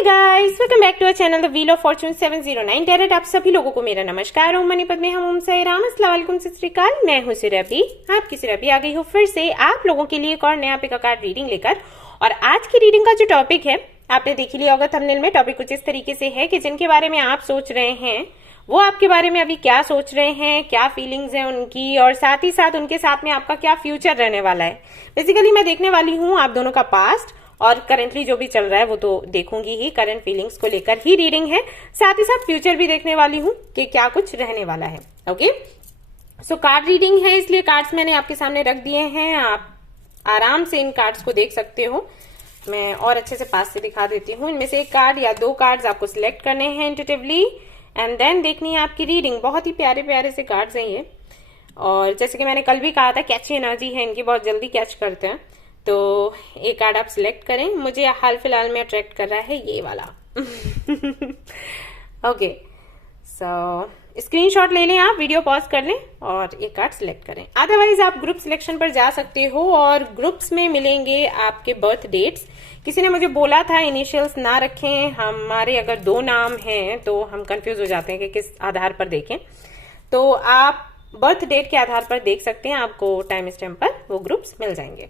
Hey guys, welcome back to our channel the wheel of fortune 709 direct. आप सभी लोगों को मेरा नमस्कार। ओम मणिपत में हम ओम साई राम, अस्सलाम वालेकुम, सत श्री अकाल। मैं हूँ सुरभि, आपकी सुरभि आ गई हूँ फिर से आप लोगों के लिए एक और नया पिक कार्ड रीडिंग लेकर। और आज की रीडिंग का जो टॉपिक है आपने देख लिया होगा थंबनेल में। टॉपिक कुछ इस तरीके से है कि जिनके बारे में आप सोच रहे हैं वो आपके बारे में अभी क्या सोच रहे हैं, क्या फीलिंग्स हैं उनकी, और साथ ही साथ उनके साथ में आपका क्या फ्यूचर रहने वाला है। बेसिकली मैं देखने वाली हूँ आप दोनों का पास्ट और करेंटली जो भी चल रहा है वो तो देखूंगी ही। करंट फीलिंग्स को लेकर ही रीडिंग है, साथ ही साथ फ्यूचर भी देखने वाली हूँ कि क्या कुछ रहने वाला है। ओके, सो कार्ड रीडिंग है इसलिए कार्ड्स मैंने आपके सामने रख दिए हैं। आप आराम से इन कार्ड्स को देख सकते हो। मैं और अच्छे से पास से दिखा देती हूँ। इनमें से एक कार्ड या दो कार्ड्स आपको सिलेक्ट करने हैं इंट्यूटिवली एंड देन देखनी है आपकी रीडिंग। बहुत ही प्यारे प्यारे से कार्ड्स हैं ये, और जैसे कि मैंने कल भी कहा था कैची एनर्जी है इनकी, बहुत जल्दी कैच करते हैं। तो एक कार्ड आप सिलेक्ट करें। मुझे हाल फिलहाल में अट्रैक्ट कर रहा है ये वाला। ओके, सो स्क्रीनशॉट ले लें, आप वीडियो पॉज कर लें और एक कार्ड सिलेक्ट करें। अदरवाइज आप ग्रुप सिलेक्शन पर जा सकते हो और ग्रुप्स में मिलेंगे आपके बर्थ डेट्स। किसी ने मुझे बोला था इनिशियल्स ना रखें, हमारे अगर दो नाम हैं तो हम कंफ्यूज हो जाते हैं कि किस आधार पर देखें। तो आप बर्थ डेट के आधार पर देख सकते हैं, आपको टाइम स्टैम्प पर वो ग्रुप्स मिल जाएंगे।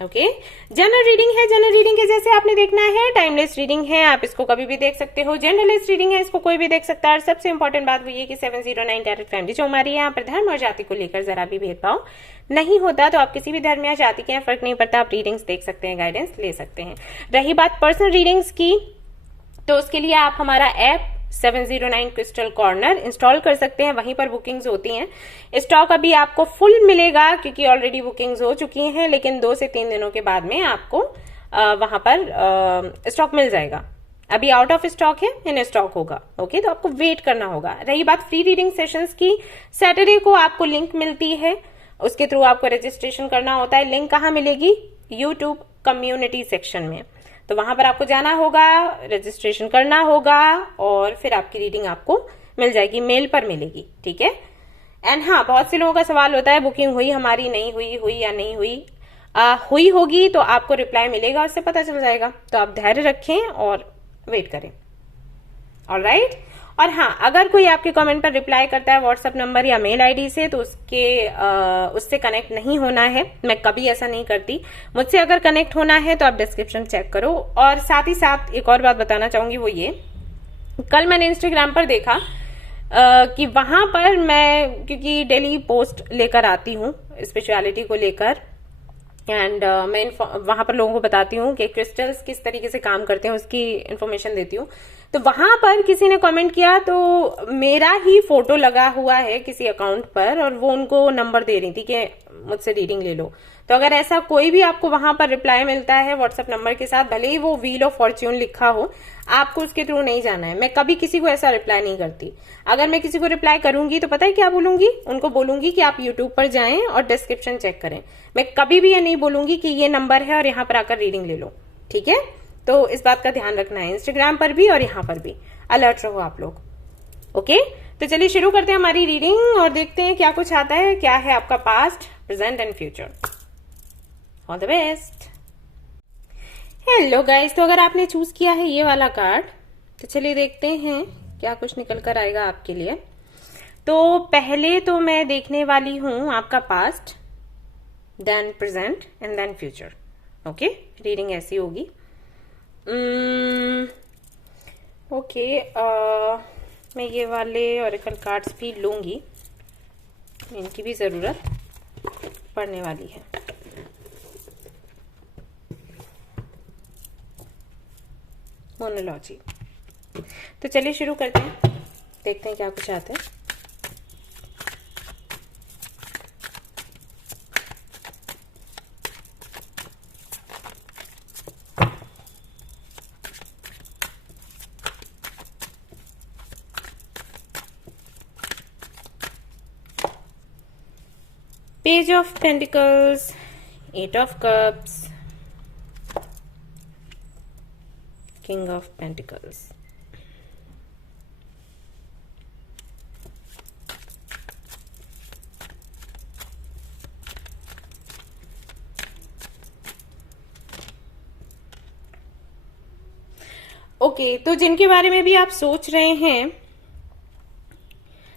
ओके, जनरल रीडिंग है। जनरल रीडिंग के जैसे आपने देखना है, टाइमलेस रीडिंग है, आप इसको कभी भी देख सकते हो। जनरलेस रीडिंग है, इसको कोई भी देख सकता है। और सबसे इंपॉर्टेंट बात वो ये कि 709 डायरेक्ट फैमिली जो हमारी है, यहाँ पर धर्म और जाति को लेकर जरा भी भेदभाव नहीं होता। तो आप किसी भी धर्म या जाति के यहाँ फर्क नहीं पड़ता, आप रीडिंग्स देख सकते हैं, गाइडेंस ले सकते हैं। रही बात पर्सनल रीडिंग्स की, तो उसके लिए आप हमारा ऐप 709 क्रिस्टल कॉर्नर इंस्टॉल कर सकते हैं। वहीं पर बुकिंग्स होती हैं। स्टॉक अभी आपको फुल मिलेगा क्योंकि ऑलरेडी बुकिंग्स हो चुकी हैं, लेकिन 2 से 3 दिनों के बाद में आपको वहां पर स्टॉक मिल जाएगा। अभी आउट ऑफ स्टॉक है, इन स्टॉक होगा। ओके, तो आपको वेट करना होगा। रही बात फ्री रीडिंग सेशंस की, सैटरडे को आपको लिंक मिलती है, उसके थ्रू आपको रजिस्ट्रेशन करना होता है। लिंक कहाँ मिलेगी? यूट्यूब कम्युनिटी सेक्शन में। तो वहां पर आपको जाना होगा, रजिस्ट्रेशन करना होगा और फिर आपकी रीडिंग आपको मिल जाएगी, मेल पर मिलेगी। ठीक है। एंड हाँ, बहुत से लोगों का सवाल होता है बुकिंग हुई हमारी, नहीं हुई, हुई या नहीं हुई। हुई होगी तो आपको रिप्लाई मिलेगा, उससे पता चल जाएगा। तो आप धैर्य रखें और वेट करें। ऑलराइट। और हाँ, अगर कोई आपके कमेंट पर रिप्लाई करता है व्हाट्सएप नंबर या मेल आईडी से तो उससे कनेक्ट नहीं होना है। मैं कभी ऐसा नहीं करती। मुझसे अगर कनेक्ट होना है तो आप डिस्क्रिप्शन चेक करो। और साथ ही साथ एक और बात बताना चाहूंगी, वो ये, कल मैंने इंस्टाग्राम पर देखा कि वहां पर मैं, क्योंकि डेली पोस्ट लेकर आती हूँ स्पिरिचुअलिटी को लेकर, एंड मैं वहां पर लोगों को बताती हूँ कि क्रिस्टल्स किस तरीके से काम करते हैं, उसकी इन्फॉर्मेशन देती हूँ। तो वहां पर किसी ने कमेंट किया, तो मेरा ही फोटो लगा हुआ है किसी अकाउंट पर और वो उनको नंबर दे रही थी कि मुझसे रीडिंग ले लो। तो अगर ऐसा कोई भी आपको वहां पर रिप्लाई मिलता है व्हाट्सएप नंबर के साथ, भले ही वो व्हील ऑफ फॉर्च्यून लिखा हो, आपको उसके थ्रू नहीं जाना है। मैं कभी किसी को ऐसा रिप्लाई नहीं करती। अगर मैं किसी को रिप्लाई करूंगी तो पता है क्या बोलूंगी? उनको बोलूंगी कि आप यूट्यूब पर जाएं और डिस्क्रिप्शन चेक करें। मैं कभी भी ये नहीं बोलूंगी कि ये नंबर है और यहाँ पर आकर रीडिंग ले लो। ठीक है, तो इस बात का ध्यान रखना है, इंस्टाग्राम पर भी और यहाँ पर भी अलर्ट रहो आप लोग। ओके, तो चलिए शुरू करते हैं हमारी रीडिंग और देखते हैं क्या कुछ आता है, क्या है आपका past, present and future. All the best. Hello guys, तो अगर आपने चूज किया है ये वाला कार्ड तो चलिए देखते हैं क्या कुछ निकल कर आएगा आपके लिए। तो पहले तो मैं देखने वाली हूं आपका past, then present and then future. Okay, reading ऐसी होगी। ओके, मैं ये वाले ऑरेकल कार्ड्स भी लूंगी, इनकी भी जरूरत पड़ने वाली है। मोनोलॉजी। तो चलिए शुरू करते हैं, देखते हैं क्या कुछ आता है। Page of pentacles, 8 of cups, king of pentacles. Okay, तो जिनके बारे में भी आप सोच रहे हैं,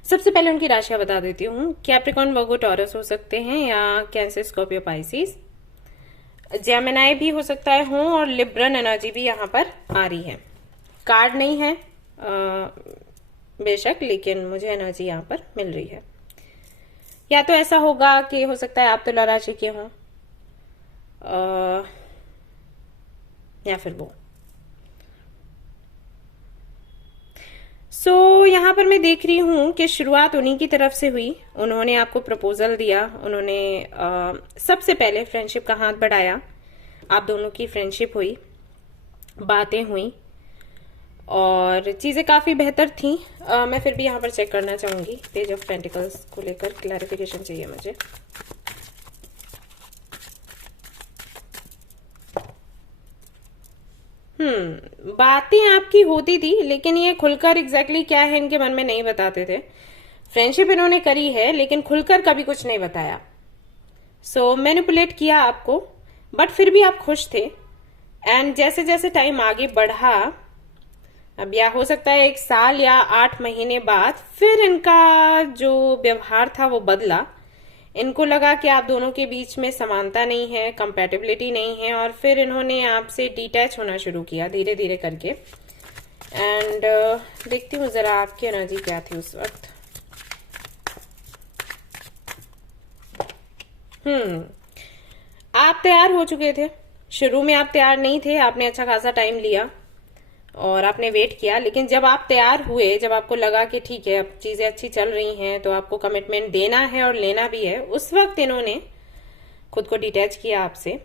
सबसे पहले उनकी राशियां बता देती हूँ। कैप्रिकॉर्न, वर्गो, टॉरस हो सकते हैं, या कैंसर, स्कॉर्पियो, पाइसिस, जेमिनाई भी हो सकता है हो, और लिब्रन एनर्जी भी यहाँ पर आ रही है। कार्ड नहीं है बेशक, लेकिन मुझे एनर्जी यहाँ पर मिल रही है। या तो ऐसा होगा कि हो सकता है आप तुला राशि के हों, या फिर वो। यहाँ पर मैं देख रही हूं कि शुरुआत उन्हीं की तरफ से हुई। उन्होंने आपको प्रपोजल दिया, उन्होंने सबसे पहले फ्रेंडशिप का हाथ बढ़ाया, आप दोनों की फ्रेंडशिप हुई, बातें हुई और चीजें काफी बेहतर थी। मैं फिर भी यहाँ पर चेक करना चाहूंगी, पेज ऑफ पेंटिकल्स को लेकर क्लैरिफिकेशन चाहिए मुझे। बातें आपकी होती थी, लेकिन ये खुलकर एग्जैक्टली क्या है इनके मन में नहीं बताते थे। फ्रेंडशिप इन्होंने करी है, लेकिन खुलकर कभी कुछ नहीं बताया। मैनिपुलेट किया आपको, बट फिर भी आप खुश थे। एंड जैसे जैसे टाइम आगे बढ़ा, अब या हो सकता है 1 साल या 8 महीने बाद, फिर इनका जो व्यवहार था वो बदला। इनको लगा कि आप दोनों के बीच में समानता नहीं है, कंपैटिबिलिटी नहीं है, और फिर इन्होंने आपसे डिटैच होना शुरू किया धीरे धीरे करके। एंड देखती हूँ जरा आपकी एनर्जी क्या थी उस वक्त। आप तैयार हो चुके थे। शुरू में आप तैयार नहीं थे, आपने अच्छा खासा टाइम लिया और आपने वेट किया, लेकिन जब आप तैयार हुए, जब आपको लगा कि ठीक है अब चीजें अच्छी चल रही हैं, तो आपको कमिटमेंट देना है और लेना भी है, उस वक्त इन्होंने खुद को डिटैच किया आपसे।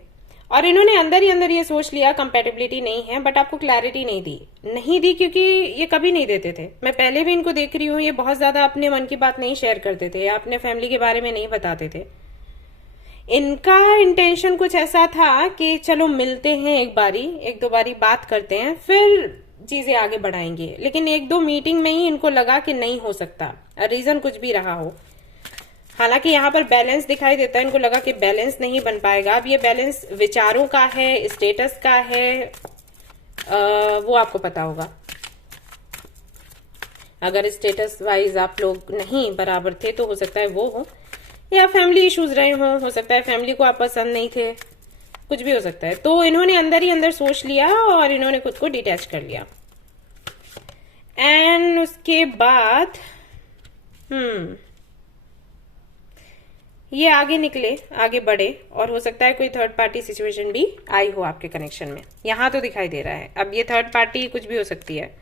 और इन्होंने अंदर ही अंदर ये सोच लिया कंपैटिबिलिटी नहीं है, बट आपको क्लैरिटी नहीं दी क्योंकि ये कभी नहीं देते थे। मैं पहले भी इनको देख रही हूँ, ये बहुत ज्यादा अपने मन की बात नहीं शेयर करते थे या अपने फैमिली के बारे में नहीं बताते थे। इनका इंटेंशन कुछ ऐसा था कि चलो मिलते हैं, एक दो बारी बात करते हैं, फिर चीजें आगे बढ़ाएंगे। लेकिन 1-2 मीटिंग में ही इनको लगा कि नहीं हो सकता, रीजन कुछ भी रहा हो। हालांकि यहाँ पर बैलेंस दिखाई देता है, इनको लगा कि बैलेंस नहीं बन पाएगा। अब ये बैलेंस विचारों का है, स्टेटस का है, वो आपको पता होगा। अगर स्टेटस वाइज आप लोग नहीं बराबर थे तो हो सकता है वो हो, या फैमिली इश्यूज रहे हो सकता है फैमिली को आप पसंद नहीं थे, कुछ भी हो सकता है। तो इन्होंने अंदर ही अंदर सोच लिया और इन्होंने खुद को डिटैच कर लिया। एंड उसके बाद ये आगे निकले, आगे बढ़े, और हो सकता है कोई थर्ड पार्टी सिचुएशन भी आई हो आपके कनेक्शन में। यहां तो दिखाई दे रहा है। अब ये थर्ड पार्टी कुछ भी हो सकती है,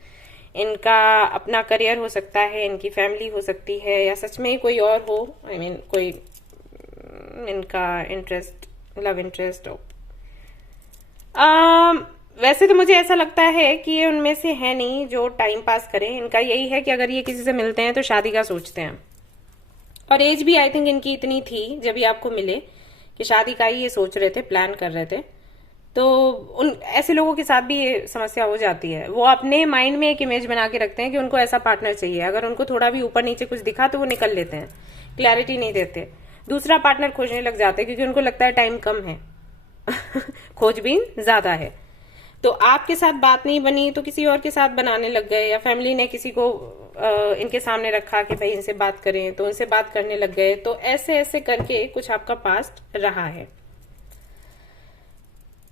इनका अपना करियर हो सकता है, इनकी फैमिली हो सकती है, या सच में ही कोई और हो। I mean, कोई इनका इंटरेस्ट, लव इंटरेस्ट हो। वैसे तो मुझे ऐसा लगता है कि ये उनमें से है नहीं जो टाइम पास करें। इनका यही है कि अगर ये किसी से मिलते हैं तो शादी का सोचते हैं। और एज भी आई थिंक इनकी इतनी थी जब ये आपको मिले कि शादी का ही ये सोच रहे थे, प्लान कर रहे थे। तो उन ऐसे लोगों के साथ भी ये समस्या हो जाती है। वो अपने माइंड में एक इमेज बना के रखते हैं कि उनको ऐसा पार्टनर चाहिए। अगर उनको थोड़ा भी ऊपर नीचे कुछ दिखा तो वो निकल लेते हैं, क्लैरिटी नहीं देते, दूसरा पार्टनर खोजने लग जाते हैं क्योंकि उनको लगता है टाइम कम है खोजबीन ज्यादा है। तो आपके साथ बात नहीं बनी तो किसी और के साथ बनाने लग गए, या फैमिली ने किसी को इनके सामने रखा कि भाई इनसे बात करें, तो उनसे बात करने लग गए। तो ऐसे ऐसे करके कुछ आपका पास्ट रहा है।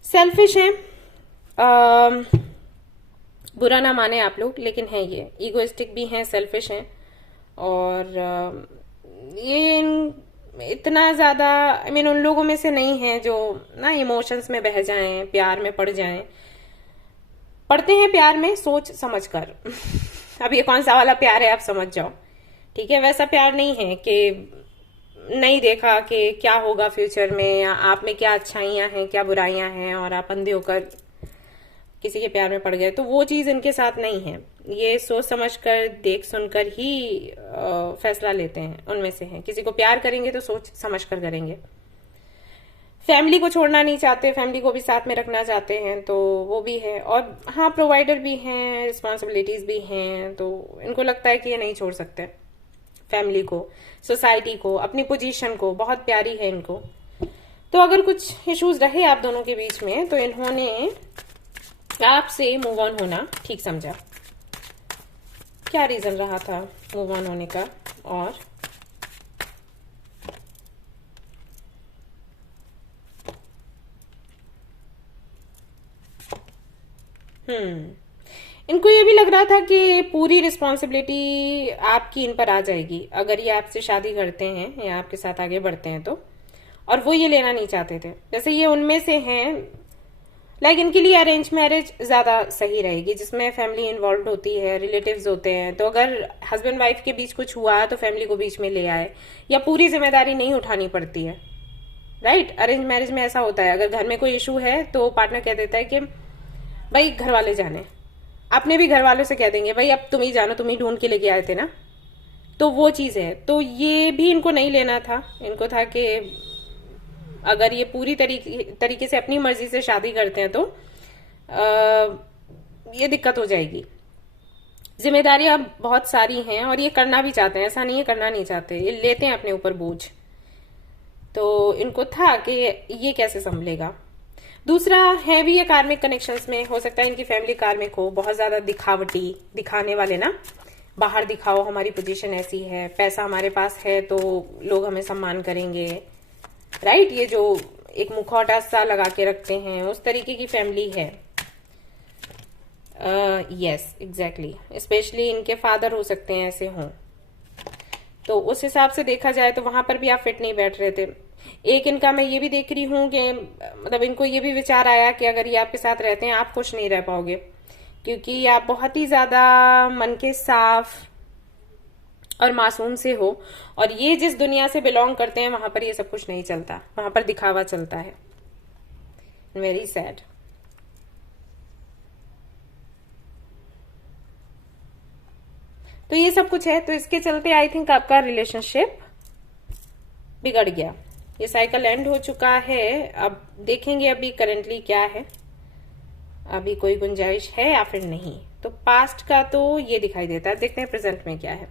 सेल्फिश है, बुरा ना माने आप लोग, लेकिन है ये ईगोइस्टिक भी हैं, सेल्फिश हैं, और ये इतना ज्यादा आई मीन उन लोगों में से नहीं है जो ना इमोशंस में बह जाएं, प्यार में पड़ जाएं। पढ़ते हैं प्यार में सोच समझ कर अब ये कौन सा वाला प्यार है आप समझ जाओ, ठीक है। वैसा प्यार नहीं है कि नहीं देखा कि क्या होगा फ्यूचर में, या आप में क्या अच्छाइयां हैं क्या बुराइयां हैं, और आप अंधे होकर किसी के प्यार में पड़ गए। तो वो चीज इनके साथ नहीं है। ये सोच समझकर, देख सुनकर ही फैसला लेते हैं, उनमें से हैं। किसी को प्यार करेंगे तो सोच समझ कर करेंगे। फैमिली को छोड़ना नहीं चाहते, फैमिली को भी साथ में रखना चाहते हैं, तो वो भी है। और हाँ, प्रोवाइडर भी हैं, रिस्पॉन्सिबिलिटीज भी हैं, तो इनको लगता है कि ये नहीं छोड़ सकते फैमिली को, सोसाइटी को, अपनी पोजीशन को, बहुत प्यारी है इनको। तो अगर कुछ इश्यूज रहे आप दोनों के बीच में तो इन्होंने आपसे मूव ऑन होना ठीक समझा। क्या रीजन रहा था मूव ऑन होने का? और इनको ये भी लग रहा था कि पूरी रिस्पॉन्सिबिलिटी आपकी इन पर आ जाएगी अगर ये आपसे शादी करते हैं या आपके साथ आगे बढ़ते हैं तो, और वो ये लेना नहीं चाहते थे। जैसे ये उनमें से हैं, लाइक इनके लिए अरेंज मैरिज ज्यादा सही रहेगी, जिसमें फैमिली इन्वॉल्व होती है, रिलेटिव्स होते हैं। तो अगर हस्बैंड वाइफ के बीच कुछ हुआ तो फैमिली को बीच में ले आए, या पूरी जिम्मेदारी नहीं उठानी पड़ती है, राइट। अरेंज मैरिज में ऐसा होता है, अगर घर में कोई इशू है तो पार्टनर कह देता है कि भाई घर वाले जाने, अपने भी घर वालों से कह देंगे भाई अब तुम ही जानो, तुम ही ढूंढ के लेके आए थे ना। तो वो चीज है। तो ये भी इनको नहीं लेना था। इनको था कि अगर ये पूरी तरीके से अपनी मर्जी से शादी करते हैं तो ये दिक्कत हो जाएगी। जिम्मेदारियां बहुत सारी हैं और ये करना भी चाहते हैं, ऐसा नहीं है करना नहीं चाहते, ये लेते हैं अपने ऊपर बोझ। तो इनको था कि ये कैसे संभलेगा। दूसरा है भी ये कार्मिक कनेक्शंस में, हो सकता है इनकी फैमिली कार्मिक हो, बहुत ज्यादा दिखावटी, दिखाने वाले ना, बाहर दिखाओ हमारी पोजीशन ऐसी है, पैसा हमारे पास है तो लोग हमें सम्मान करेंगे, राइट। ये जो एक मुखौटा सा लगा के रखते हैं, उस तरीके की फैमिली है। यस एग्जैक्टली, स्पेशली इनके फादर हो सकते हैं ऐसे हों। तो उस हिसाब से देखा जाए तो वहां पर भी आप फिट नहीं बैठ रहे थे। एक इनका मैं ये भी देख रही हूं कि मतलब इनको ये भी विचार आया कि अगर ये आपके साथ रहते हैं आप खुश नहीं रह पाओगे, क्योंकि आप बहुत ही ज्यादा मन के साफ और मासूम से हो, और ये जिस दुनिया से बिलोंग करते हैं वहां पर ये सब कुछ नहीं चलता, वहां पर दिखावा चलता है। Very sad. तो ये सब कुछ है। तो इसके चलते आई थिंक आपका रिलेशनशिप बिगड़ गया, ये साइकिल एंड हो चुका है। अब देखेंगे अभी करेंटली क्या है, अभी कोई गुंजाइश है या फिर नहीं। तो पास्ट का तो ये दिखाई देता है, देखते हैं प्रेजेंट में क्या है।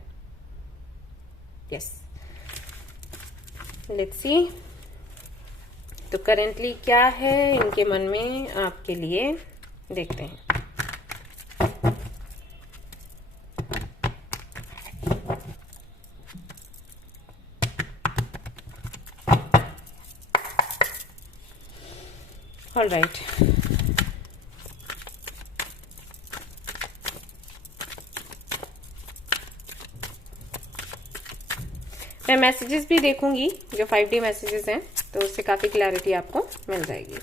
Yes, let's see. तो करेंटली क्या है इनके मन में आपके लिए, देखते हैं। ऑल राइट, मैं मैसेजेस भी देखूंगी जो 5D मैसेजेस हैं, तो उससे काफी क्लैरिटी आपको मिल जाएगी।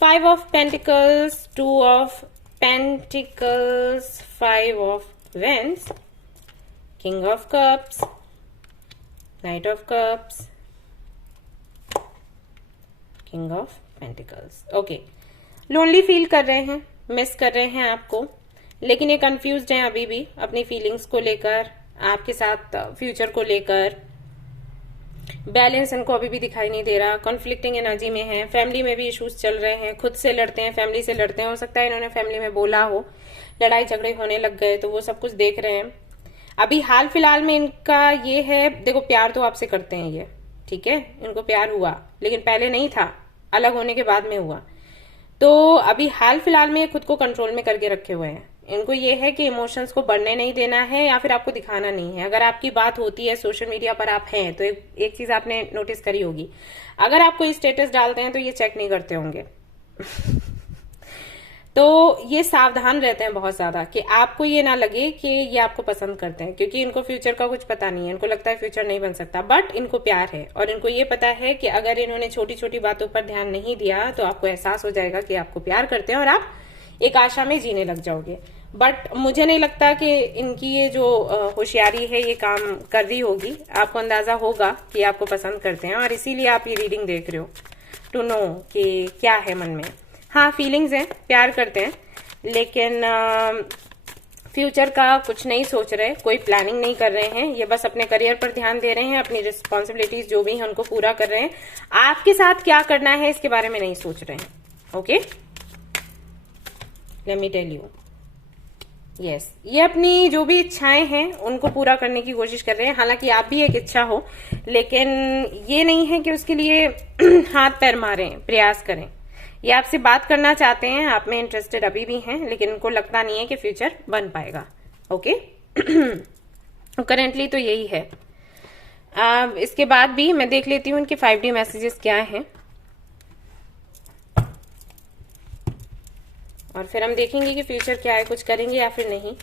5 of pentacles, 2 of pentacles, 5 of wands, king of cups, knight of cups, king of pentacles. Okay, lonely feel कर रहे हैं, मिस कर रहे हैं आपको, लेकिन ये कंफ्यूज्ड हैं अभी भी अपनी फीलिंग्स को लेकर, आपके साथ फ्यूचर को लेकर। बैलेंस इनको अभी भी दिखाई नहीं दे रहा, कॉन्फ्लिक्टिंग एनर्जी में है। फैमिली में भी इश्यूज चल रहे हैं, खुद से लड़ते हैं, फैमिली से लड़ते हैं। हो सकता है इन्होंने फैमिली में बोला हो, लड़ाई झगड़े होने लग गए, तो वो सब कुछ देख रहे हैं। अभी हाल फिलहाल में इनका ये है, देखो प्यार तो आपसे करते हैं ये, ठीक है, इनको प्यार हुआ, लेकिन पहले नहीं था, अलग होने के बाद में हुआ। तो अभी हाल फिलहाल में खुद को कंट्रोल में करके रखे हुए हैं। इनको ये है कि इमोशंस को बढ़ने नहीं देना है, या फिर आपको दिखाना नहीं है। अगर आपकी बात होती है, सोशल मीडिया पर आप हैं, तो एक चीज आपने नोटिस करी होगी, अगर आप कोई स्टेटस डालते हैं तो ये चेक नहीं करते होंगे। तो ये सावधान रहते हैं बहुत ज्यादा कि आपको ये ना लगे कि ये आपको पसंद करते हैं, क्योंकि इनको फ्यूचर का कुछ पता नहीं है। इनको लगता है फ्यूचर नहीं बन सकता, बट इनको प्यार है, और इनको ये पता है कि अगर इन्होंने छोटी छोटी बातों पर ध्यान नहीं दिया तो आपको एहसास हो जाएगा कि आपको प्यार करते हैं, और आप एक आशा में जीने लग जाओगे। बट मुझे नहीं लगता कि इनकी ये जो होशियारी है ये काम कर रही होगी। आपको अंदाजा होगा कि आपको पसंद करते हैं, और इसीलिए आप ये रीडिंग देख रहे हो टू नो कि क्या है मन में। हाँ, फीलिंग्स हैं, प्यार करते हैं, लेकिन फ्यूचर का कुछ नहीं सोच रहे, कोई प्लानिंग नहीं कर रहे हैं। ये बस अपने करियर पर ध्यान दे रहे हैं, अपनी रिस्पॉन्सिबिलिटीज जो भी हैं उनको पूरा कर रहे हैं। आपके साथ क्या करना है इसके बारे में नहीं सोच रहे हैं। Okay, let me tell you. Yes, ये अपनी जो भी इच्छाएं हैं उनको पूरा करने की कोशिश कर रहे हैं। हालांकि आप भी एक इच्छा हो, लेकिन ये नहीं है कि उसके लिए हाथ पैर मारें, प्रयास करें। ये आपसे बात करना चाहते हैं, आप में इंटरेस्टेड अभी भी हैं, लेकिन इनको लगता नहीं है कि फ्यूचर बन पाएगा। ओके करेंटली तो यही है। इसके बाद भी मैं देख लेती हूँ इनके 5D मैसेजेस क्या हैं, और फिर हम देखेंगे कि फ्यूचर क्या है, कुछ करेंगे या फिर नहीं।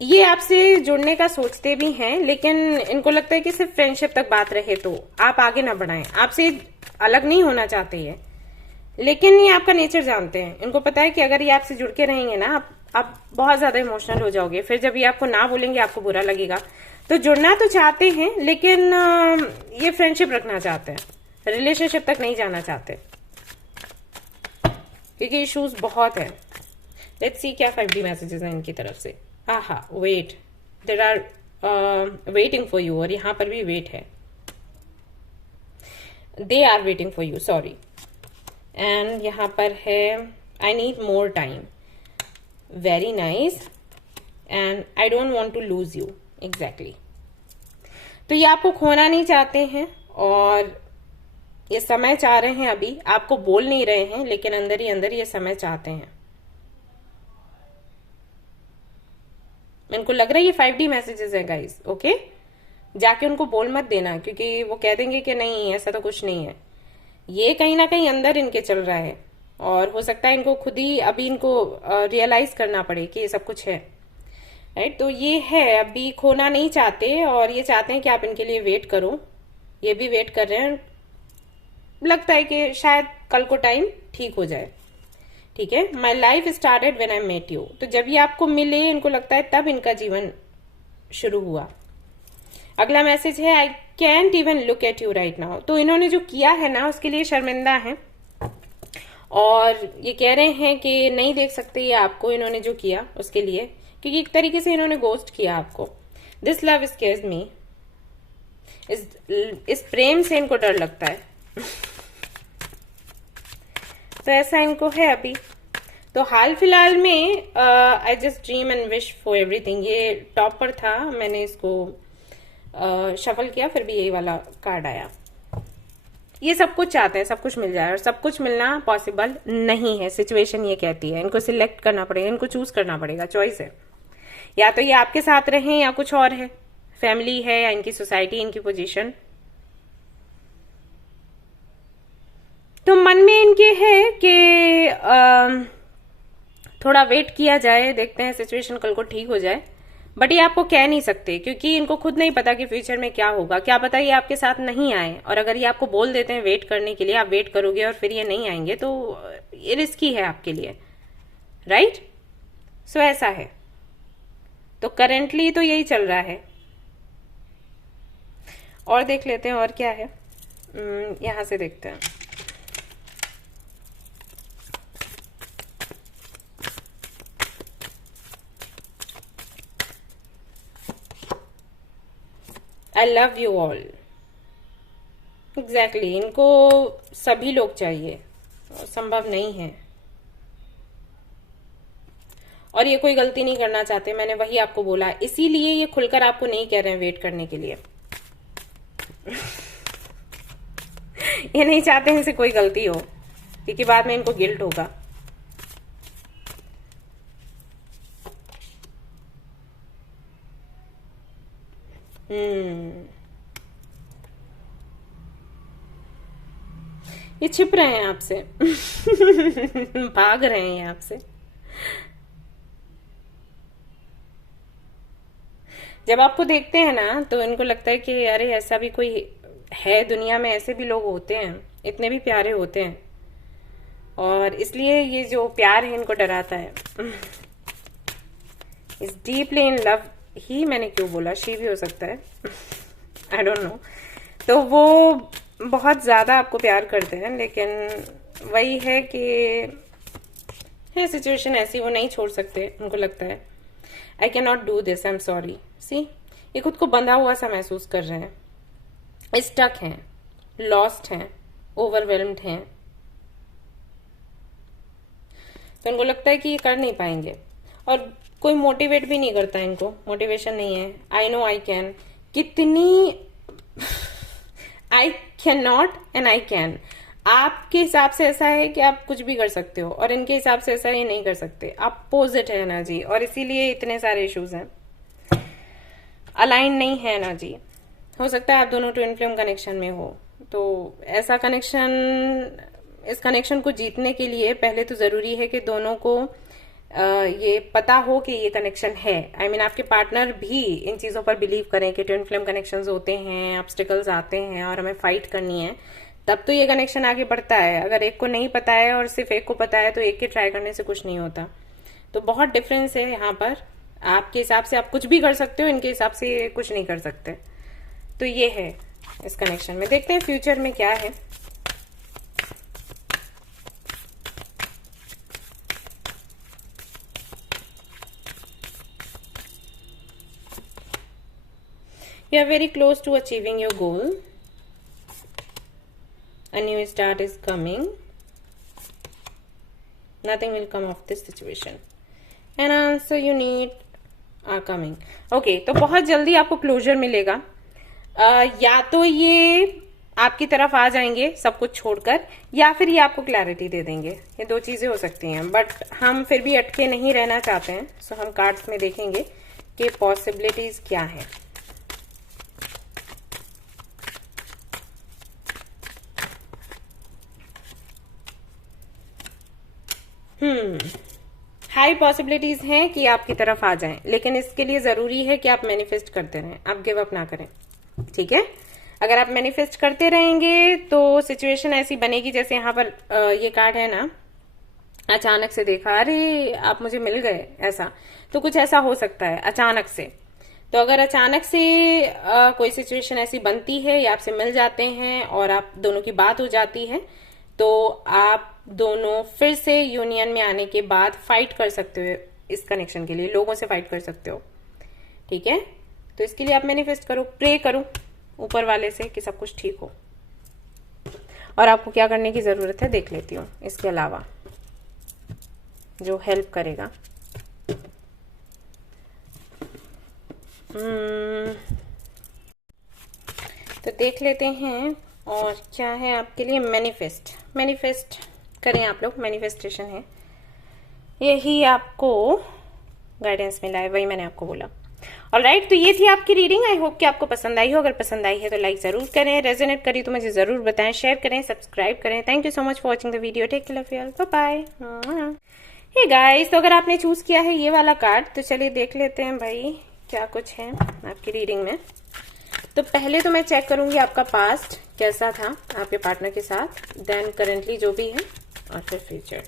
ये आपसे जुड़ने का सोचते भी हैं, लेकिन इनको लगता है कि सिर्फ फ्रेंडशिप तक बात रहे तो आप आगे ना बढ़ाएं। आपसे अलग नहीं होना चाहते ये, लेकिन ये आपका नेचर जानते हैं। इनको पता है कि अगर ये आपसे जुड़ के रहेंगे ना, आप बहुत ज्यादा इमोशनल हो जाओगे, फिर जब ये आपको ना बोलेंगे आपको बुरा लगेगा। तो जुड़ना तो चाहते हैं, लेकिन ये फ्रेंडशिप रखना चाहते हैं, रिलेशनशिप तक नहीं जाना चाहते, क्योंकि इश्यूज बहुत है। लेट्स सी क्या 5D मैसेजेस हैं इनकी तरफ से। Aha, wait, there are waiting for you, और यहां पर भी वेट है, they are waiting for you, sorry. And यहां पर है I need more time, very nice, and I don't want to lose you, exactly. तो ये आपको खोना नहीं चाहते हैं, और ये समय चाह रहे हैं। अभी आपको बोल नहीं रहे हैं, लेकिन अंदर ही अंदर ये समय चाहते हैं। इनको लग रहा है ये 5D मैसेजेस है गाइस। ओके, जाके उनको बोल मत देना, क्योंकि वो कह देंगे कि नहीं ऐसा तो कुछ नहीं है। ये कहीं ना कहीं अंदर इनके चल रहा है, और हो सकता है इनको खुद ही अभी इनको रियलाइज करना पड़े कि ये सब कुछ है, राइट। तो ये है, अभी खोना नहीं चाहते, और ये चाहते हैं कि आप इनके लिए वेट करो। ये भी वेट कर रहे हैं, लगता है कि शायद कल को टाइम ठीक हो जाए। ठीक है, my life started when I met you. तो जब ये आपको मिले, इनको लगता है तब इनका जीवन शुरू हुआ। अगला मैसेज है I can't even look at you right now. तो इन्होंने जो किया है ना, उसके लिए शर्मिंदा है, और ये कह रहे हैं कि नहीं देख सकते ये आपको, इन्होंने जो किया उसके लिए, क्योंकि एक तरीके से इन्होंने गोस्ट किया आपको। दिस लव स्केयर्स मी, इस प्रेम से इनको डर लगता है तो ऐसा इनको है अभी। तो हाल फिलहाल में I just dream and wish for everything, ये टॉप पर था, मैंने इसको शफल किया, फिर भी यही वाला कार्ड आया। ये सब कुछ चाहते हैं, सब कुछ मिल जाए, और सब कुछ मिलना पॉसिबल नहीं है, सिचुएशन ये कहती है। इनको सिलेक्ट करना पड़ेगा, इनको चूज करना पड़ेगा, चॉइस है। या तो ये आपके साथ रहें या कुछ और है, फैमिली है या इनकी सोसाइटी, इनकी पोजीशन। तो मन में इनके है कि थोड़ा वेट किया जाए, देखते हैं सिचुएशन कल को ठीक हो जाए। बट ये आपको कह नहीं सकते, क्योंकि इनको खुद नहीं पता कि फ्यूचर में क्या होगा। क्या पता ये आपके साथ नहीं आए, और अगर ये आपको बोल देते हैं वेट करने के लिए, आप वेट करोगे और फिर ये नहीं आएंगे, तो ये रिस्की है आपके लिए, राइट। सो ऐसा है। तो करेंटली तो यही चल रहा है। और देख लेते हैं और क्या है, यहां से देखते हैं। I love you all, exactly. इनको सभी लोग चाहिए, संभव नहीं है, और ये कोई गलती नहीं करना चाहते। मैंने वही आपको बोला, इसीलिए ये खुलकर आपको नहीं कह रहे हैं वेट करने के लिए ये नहीं चाहते इनसे कोई गलती हो, क्योंकि बाद में इनको गिल्ट होगा। ये छिप रहे हैं आपसे भाग रहे हैं आपसे। जब आपको देखते हैं ना, तो इनको लगता है कि अरे ऐसा भी कोई है दुनिया में, ऐसे भी लोग होते हैं, इतने भी प्यारे होते हैं, और इसलिए ये जो प्यार है इनको डराता है। इस डीपली इन लव ही, मैंने क्यों बोला, शी भी हो सकता है आई डोंट नो। तो वो बहुत ज्यादा आपको प्यार करते हैं, लेकिन वही है कि है सिचुएशन ऐसी, वो नहीं छोड़ सकते। उनको लगता है I can not do this, I am sorry. See, ये खुद को बंधा हुआ सा महसूस कर रहे हैं, स्टक हैं, लॉस्ट हैं, ओवरवेल्म्ड हैं। तो इनको लगता है कि ये कर नहीं पाएंगे, और कोई मोटिवेट भी नहीं करता इनको, मोटिवेशन नहीं है। आई नो आई कैन, कितनी आई can not and I can. आपके हिसाब से ऐसा है कि आप कुछ भी कर सकते हो और इनके हिसाब से ऐसा ही नहीं कर सकते। अपोजिट है ना जी, और इसीलिए इतने सारे इश्यूज हैं, अलाइन नहीं है ना जी। हो सकता है आप दोनों ट्विन फ्लेम कनेक्शन में हो, तो ऐसा कनेक्शन, इस कनेक्शन को जीतने के लिए पहले तो जरूरी है कि दोनों को ये पता हो कि ये कनेक्शन है। आई मीन आपके पार्टनर भी इन चीजों पर बिलीव करें कि ट्विन फ्लेम कनेक्शंस होते हैं, ऑब्स्टिकल्स आते हैं और हमें फाइट करनी है, तब तो ये कनेक्शन आगे बढ़ता है। अगर एक को नहीं पता है और सिर्फ एक को पता है तो एक के ट्राई करने से कुछ नहीं होता। तो बहुत डिफरेंस है यहाँ पर। आपके हिसाब से आप कुछ भी कर सकते हो, इनके हिसाब से कुछ नहीं कर सकते। तो ये है इस कनेक्शन में। देखते हैं फ्यूचर में क्या है। You are very close to achieving your goal. A new start is coming. Nothing will come of this situation. An answer you need are coming. Okay, तो बहुत जल्दी आपको क्लोजर मिलेगा। या तो ये आपकी तरफ आ जाएंगे सब कुछ छोड़कर, या फिर ये आपको क्लैरिटी दे देंगे। ये दो चीजें हो सकती हैं, बट हम फिर भी अटके नहीं रहना चाहते हैं। सो हम कार्ड्स में देखेंगे कि पॉसिबिलिटीज क्या है। हाई पॉसिबिलिटीज हैं कि आपकी तरफ आ जाएं, लेकिन इसके लिए जरूरी है कि आप मैनिफेस्ट करते रहें, आप गिव अप ना करें। ठीक है, अगर आप मैनिफेस्ट करते रहेंगे तो सिचुएशन ऐसी बनेगी जैसे यहाँ पर ये कार्ड है ना, अचानक से देखा अरे आप मुझे मिल गए, ऐसा तो कुछ ऐसा हो सकता है अचानक से। तो अगर अचानक से कोई सिचुएशन ऐसी बनती है या आपसे मिल जाते हैं और आप दोनों की बात हो जाती है, तो आप दोनों फिर से यूनियन में आने के बाद फाइट कर सकते हो इस कनेक्शन के लिए, लोगों से फाइट कर सकते हो। ठीक है, तो इसके लिए आप मैनिफेस्ट करो, प्रे करो ऊपर वाले से कि सब कुछ ठीक हो। और आपको क्या करने की जरूरत है देख लेती हूँ इसके अलावा जो हेल्प करेगा। तो देख लेते हैं और क्या है आपके लिए। मैनिफेस्ट करें आप लोग, मैनिफेस्टेशन है, यही आपको गाइडेंस मिला है, वही मैंने आपको बोला। ऑलराइट, तो ये थी आपकी रीडिंग। आई होप कि आपको पसंद आई हो। अगर पसंद आई है तो लाइक जरूर करें, रेजोनेट करी तो मुझे जरूर बताएं, शेयर करें, सब्सक्राइब करें। Thank you so much for watching the video. Take care of your, bye bye. Hey guys, तो अगर आपने चूज किया है ये वाला कार्ड, तो चलिए देख लेते हैं भाई क्या कुछ है आपकी रीडिंग में। तो पहले तो मैं चेक करूंगी आपका पास्ट कैसा था आपके पार्टनर के साथ, देन करेंटली जो भी है, और फिर future.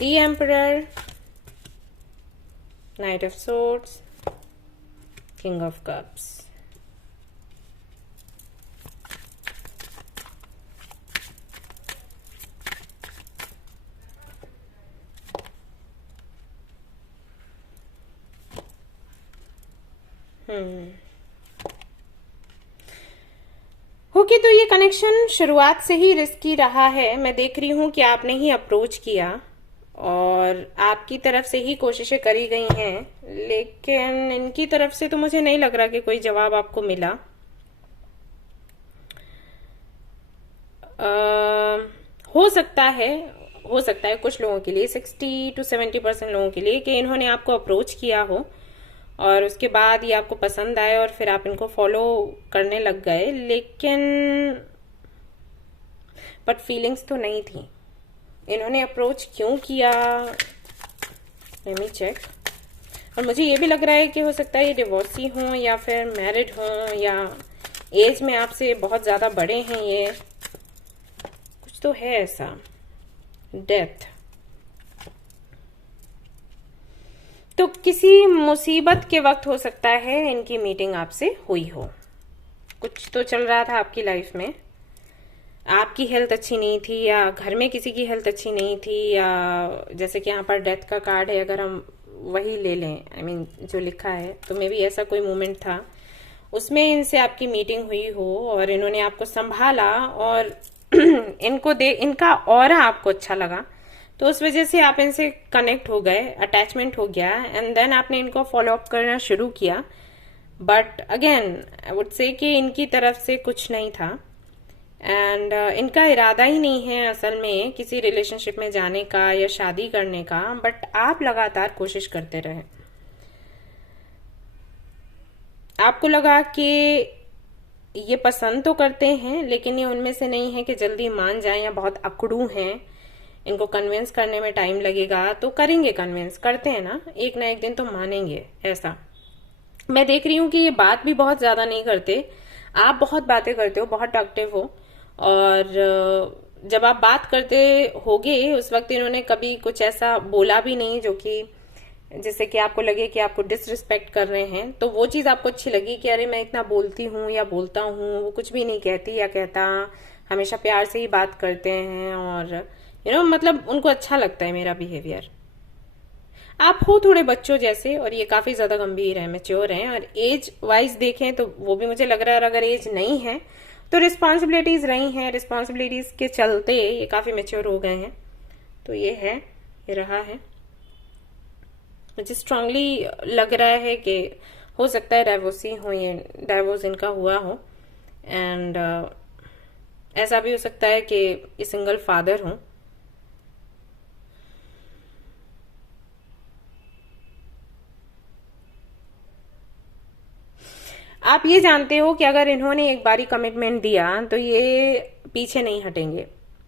The Emperor, Knight of Swords, King of Cups. Okay, तो ये कनेक्शन शुरुआत से ही रिस्की रहा है। मैं देख रही हूं कि आपने ही अप्रोच किया और आपकी तरफ से ही कोशिशें करी गई हैं, लेकिन इनकी तरफ से तो मुझे नहीं लग रहा कि कोई जवाब आपको मिला। हो सकता है कुछ लोगों के लिए, 60 to 70% लोगों के लिए, कि इन्होंने आपको अप्रोच किया हो और उसके बाद ये आपको पसंद आए और फिर आप इनको फॉलो करने लग गए, लेकिन बट फीलिंग्स तो नहीं थी। इन्होंने अप्रोच क्यों किया, लेट मी चेक। और मुझे ये भी लग रहा है कि हो सकता है ये डिवोर्सी हों या फिर मैरिड हों, या एज में आपसे बहुत ज्यादा बड़े हैं, ये कुछ तो है ऐसा। डेथ, तो किसी मुसीबत के वक्त हो सकता है इनकी मीटिंग आपसे हुई हो। कुछ तो चल रहा था आपकी लाइफ में, आपकी हेल्थ अच्छी नहीं थी या घर में किसी की हेल्थ अच्छी नहीं थी, या जैसे कि यहाँ पर डेथ का कार्ड है, अगर हम वही ले लें, आई मीन जो लिखा है, तो मे भी ऐसा कोई मोमेंट था उसमें इनसे आपकी मीटिंग हुई हो और इन्होंने आपको संभाला और इनका ऑरा आपको अच्छा लगा, तो उस वजह से आप इनसे कनेक्ट हो गए, अटैचमेंट हो गया, एंड देन आपने इनको फॉलो अप करना शुरू किया। But again I would say कि इनकी तरफ से कुछ नहीं था, एंड इनका इरादा ही नहीं है असल में किसी रिलेशनशिप में जाने का या शादी करने का, बट आप लगातार कोशिश करते रहे। आपको लगा कि ये पसंद तो करते हैं, लेकिन ये उनमें से नहीं है कि जल्दी मान जाएं या बहुत अकड़ू हैं, इनको कन्विंस करने में टाइम लगेगा। तो करेंगे कन्विंस, करते हैं ना एक दिन तो मानेंगे। ऐसा मैं देख रही हूँ कि ये बात भी बहुत ज्यादा नहीं करते। आप बहुत बातें करते हो, बहुत टॉकटिव हो, और जब आप बात करते होगे उस वक्त इन्होंने कभी कुछ ऐसा बोला भी नहीं जो कि जिससे कि आपको लगे कि आपको डिसरिस्पेक्ट कर रहे हैं। तो वो चीज आपको अच्छी लगी कि अरे मैं इतना बोलती हूँ या बोलता हूँ, वो कुछ भी नहीं कहती या कहता, हमेशा प्यार से ही बात करते हैं, और मतलब उनको अच्छा लगता है मेरा बिहेवियर। आप हो थोड़े बच्चों जैसे, और ये काफी ज्यादा गंभीर है, मैच्योर हैं, और एज वाइज देखें तो वो भी मुझे लग रहा है, और अगर एज नहीं है तो रिस्पॉन्सिबिलिटीज रही हैं, रिस्पॉन्सिबिलिटीज के चलते ये काफी मैच्योर हो गए हैं। तो ये है, ये रहा है। मुझे स्ट्रांगली लग रहा है कि हो सकता है डाइवोर्सी हो, ये डाइवोर्स इनका हुआ हो, एंड ऐसा भी हो सकता है कि ये सिंगल फादर हो। आप ये जानते हो कि अगर इन्होंने एक बारी कमिटमेंट दिया तो ये पीछे नहीं हटेंगे।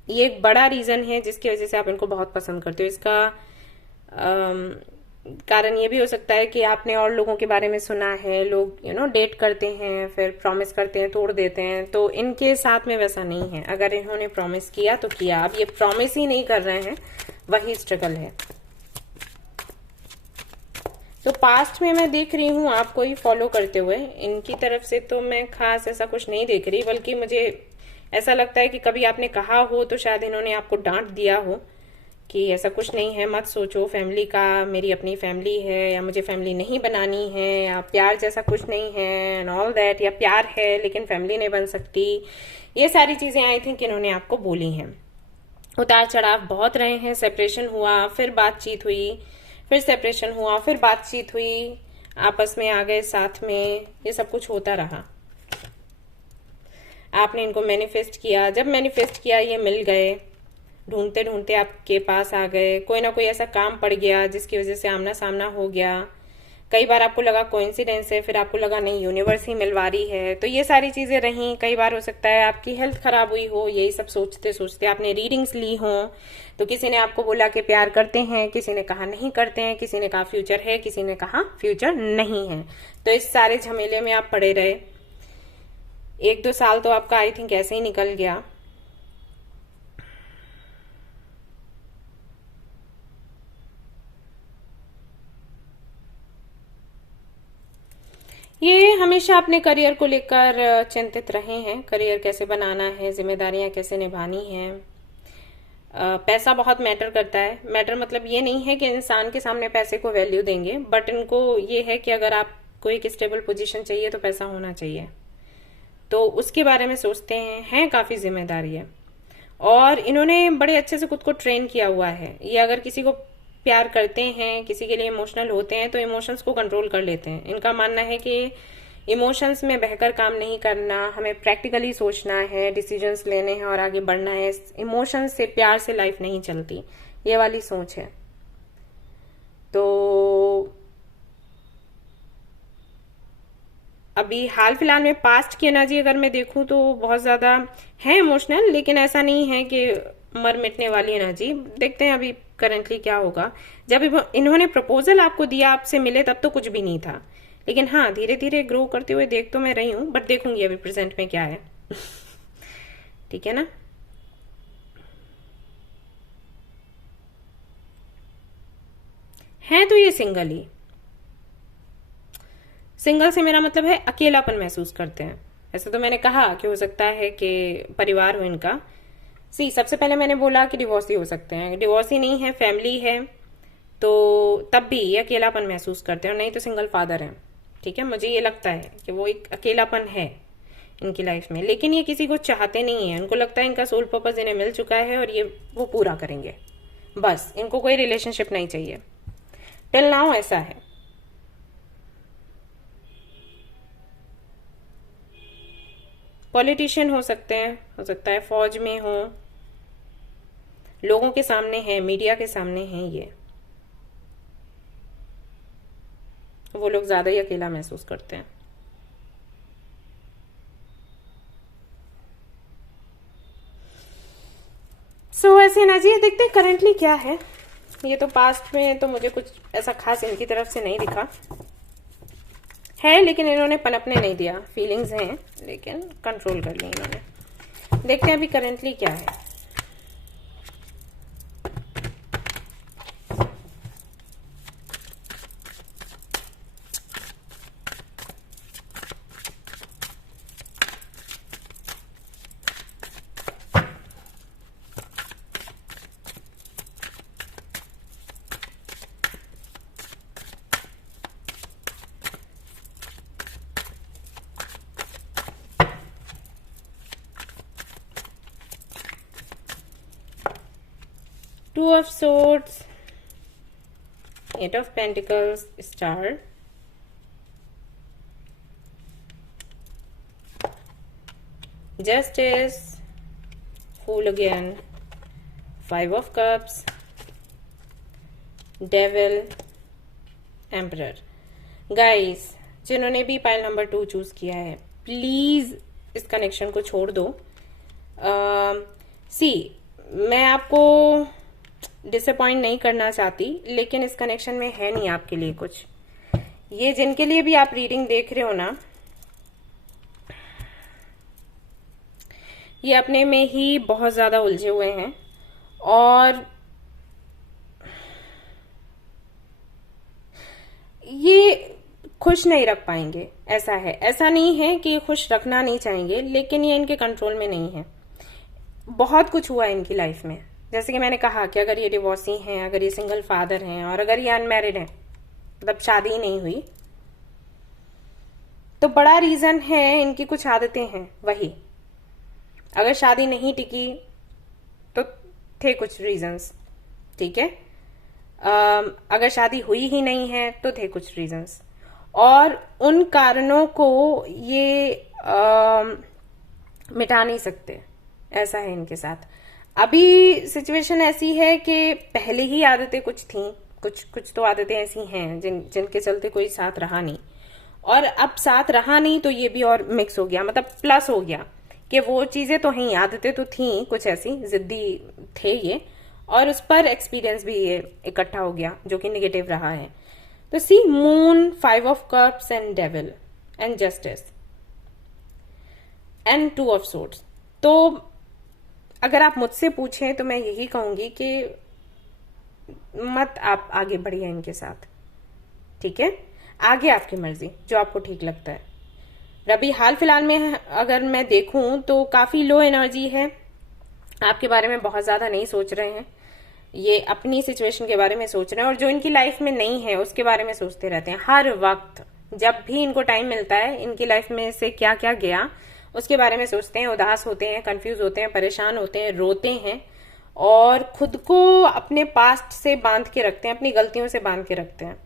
ये एक बड़ा रीजन है जिसकी वजह से आप इनको बहुत पसंद करते हो। इसका कारण ये भी हो सकता है कि आपने और लोगों के बारे में सुना है, लोग डेट करते हैं, फिर प्रॉमिस करते हैं, तोड़ देते हैं। तो इनके साथ में वैसा नहीं है। अगर इन्होंने प्रॉमिस किया तो किया। अब ये प्रॉमिस ही नहीं कर रहे हैं, वही स्ट्रगल है। तो पास्ट में मैं देख रही हूँ आपको ही फॉलो करते हुए। इनकी तरफ से तो मैं खास ऐसा कुछ नहीं देख रही, बल्कि मुझे ऐसा लगता है कि कभी आपने कहा हो तो शायद इन्होंने आपको डांट दिया हो कि ऐसा कुछ नहीं है, मत सोचो फैमिली का, मेरी अपनी फैमिली है, या मुझे फैमिली नहीं बनानी है, या प्यार जैसा कुछ नहीं है एंड ऑल दैट, या प्यार है लेकिन फैमिली नहीं बन सकती। ये सारी चीजें आई थिंक इन्होंने आपको बोली हैं। उतार चढ़ाव बहुत रहे हैं। सेपरेशन हुआ, फिर बातचीत हुई, फिर सेपरेशन हुआ, फिर बातचीत हुई, आपस में आ गए साथ में, ये सब कुछ होता रहा। आपने इनको मैनिफेस्ट किया, जब मैनिफेस्ट किया ये मिल गए, ढूंढते ढूंढते आपके पास आ गए। कोई ना कोई ऐसा काम पड़ गया जिसकी वजह से आमना सामना हो गया। कई बार आपको लगा कोइंसिडेंस है, फिर आपको लगा नहीं यूनिवर्स ही मिलवा रही है। तो ये सारी चीजें रही। कई बार हो सकता है आपकी हेल्थ खराब हुई हो, यही सब सोचते सोचते आपने रीडिंग्स ली हो। तो किसी ने आपको बोला कि प्यार करते हैं, किसी ने कहा नहीं करते हैं, किसी ने कहा फ्यूचर है, किसी ने कहा फ्यूचर नहीं है। तो इस सारे झमेले में आप पड़े रहे। 1-2 साल तो आपका आई थिंक ऐसे ही निकल गया। ये हमेशा अपने करियर को लेकर चिंतित रहे हैं। करियर कैसे बनाना है, जिम्मेदारियां कैसे निभानी है। पैसा बहुत मैटर करता है। मैटर मतलब ये नहीं है कि इंसान के सामने पैसे को वैल्यू देंगे, बट इनको ये है कि अगर आपको एक स्टेबल पोजीशन चाहिए तो पैसा होना चाहिए। तो उसके बारे में सोचते हैं काफी जिम्मेदारी है। और इन्होंने बड़े अच्छे से खुद को ट्रेन किया हुआ है। ये अगर किसी को प्यार करते हैं, किसी के लिए इमोशनल होते हैं, तो इमोशंस को कंट्रोल कर लेते हैं। इनका मानना है कि इमोशंस में बहकर काम नहीं करना, हमें प्रैक्टिकली सोचना है, डिसीजंस लेने हैं और आगे बढ़ना है। इमोशंस से, प्यार से लाइफ नहीं चलती, ये वाली सोच है। तो अभी हाल फिलहाल में पास्ट की एनर्जी अगर मैं देखूं तो बहुत ज्यादा है इमोशनल, लेकिन ऐसा नहीं है कि मर मिटने वाली एनर्जी। देखते हैं अभी करेंटली क्या होगा। जब इन्होंने प्रपोजल आपको दिया, आपसे मिले, तब तो कुछ भी नहीं था, लेकिन हाँ धीरे धीरे ग्रो करते हुए देख तो मैं रही हूं, बट देखूंगी अभी प्रेजेंट में क्या है। ठीक है ना। है तो ये सिंगल ही। सिंगल से मेरा मतलब है अकेलापन महसूस करते हैं। ऐसा तो मैंने कहा कि हो सकता है कि परिवार हो इनका। सबसे पहले मैंने बोला कि डिवोर्सी हो सकते हैं। डिवोर्सी नहीं है, फैमिली है, तो तब भी ये अकेलापन महसूस करते हैं, और नहीं तो सिंगल फादर है। ठीक है, मुझे ये लगता है कि वो एक अकेलापन है इनकी लाइफ में, लेकिन ये किसी को चाहते नहीं है। उनको लगता है इनका सोल पर्पस इन्हें मिल चुका है और ये वो पूरा करेंगे। बस इनको कोई रिलेशनशिप नहीं चाहिए। टिल नाउ ऐसा है। पॉलिटिशियन हो सकते हैं, हो सकता है फौज में हो, लोगों के सामने है, मीडिया के सामने है, ये वो लोग ज्यादा ही अकेला महसूस करते हैं। सो ऐसे एनर्जी है, देखते हैं करेंटली क्या है। ये तो पास्ट में तो मुझे कुछ ऐसा खास इनकी तरफ से नहीं दिखा है, लेकिन इन्होंने पनपने नहीं दिया। फीलिंग्स हैं लेकिन कंट्रोल कर ली इन्होंने। देखते हैं अभी करेंटली क्या है। Two of Swords, Eight of Pentacles, Star, Justice, Fool again, Five of Cups, Devil, Emperor. Guys, जिन्होंने भी पाइल नंबर 2 चूज किया है, प्लीज इस कनेक्शन को छोड़ दो। मैं आपको डिसअपॉइंट नहीं करना चाहती, लेकिन इस कनेक्शन में है नहीं आपके लिए कुछ। ये जिनके लिए भी आप रीडिंग देख रहे हो ना, ये अपने में ही बहुत ज्यादा उलझे हुए हैं और ये खुश नहीं रख पाएंगे। ऐसा है, ऐसा नहीं है कि खुश रखना नहीं चाहेंगे, लेकिन ये इनके कंट्रोल में नहीं है। बहुत कुछ हुआ है इनकी लाइफ में, जैसे कि मैंने कहा कि अगर ये डिवोर्सी हैं, अगर ये सिंगल फादर हैं और अगर ये अनमैरिड हैं, मतलब शादी नहीं हुई, तो बड़ा रीजन है इनकी कुछ आदतें हैं। वही अगर शादी नहीं टिकी तो थे कुछ रीजंस, ठीक है। अगर शादी हुई ही नहीं है तो थे कुछ रीजंस, और उन कारणों को ये मिटा नहीं सकते। ऐसा है इनके साथ। अभी सिचुएशन ऐसी है कि पहले ही आदतें कुछ थी, कुछ तो आदतें ऐसी हैं जिनके चलते कोई साथ रहा नहीं, और अब साथ रहा नहीं तो ये भी और मिक्स हो गया, मतलब प्लस हो गया कि वो चीजें तो हैं, आदतें तो थी कुछ ऐसी, जिद्दी थे ये, और उस पर एक्सपीरियंस भी ये इकट्ठा हो गया जो कि निगेटिव रहा है। तो see moon, 5 of cups and devil and justice and 2 of swords. तो अगर आप मुझसे पूछें तो मैं यही कहूंगी कि मत आप आगे बढ़िए इनके साथ, ठीक है। आगे आपकी मर्जी, जो आपको ठीक लगता है। अभी हाल फिलहाल में अगर मैं देखूं तो काफी लो एनर्जी है, आपके बारे में बहुत ज्यादा नहीं सोच रहे हैं, ये अपनी सिचुएशन के बारे में सोच रहे हैं, और जो इनकी लाइफ में नहीं है उसके बारे में सोचते रहते हैं हर वक्त। जब भी इनको टाइम मिलता है, इनकी लाइफ में से क्या क्या गया उसके बारे में सोचते हैं, उदास होते हैं, कंफ्यूज होते हैं, परेशान होते हैं, रोते हैं, और खुद को अपने पास्ट से बांध के रखते हैं, अपनी गलतियों से बांध के रखते हैं।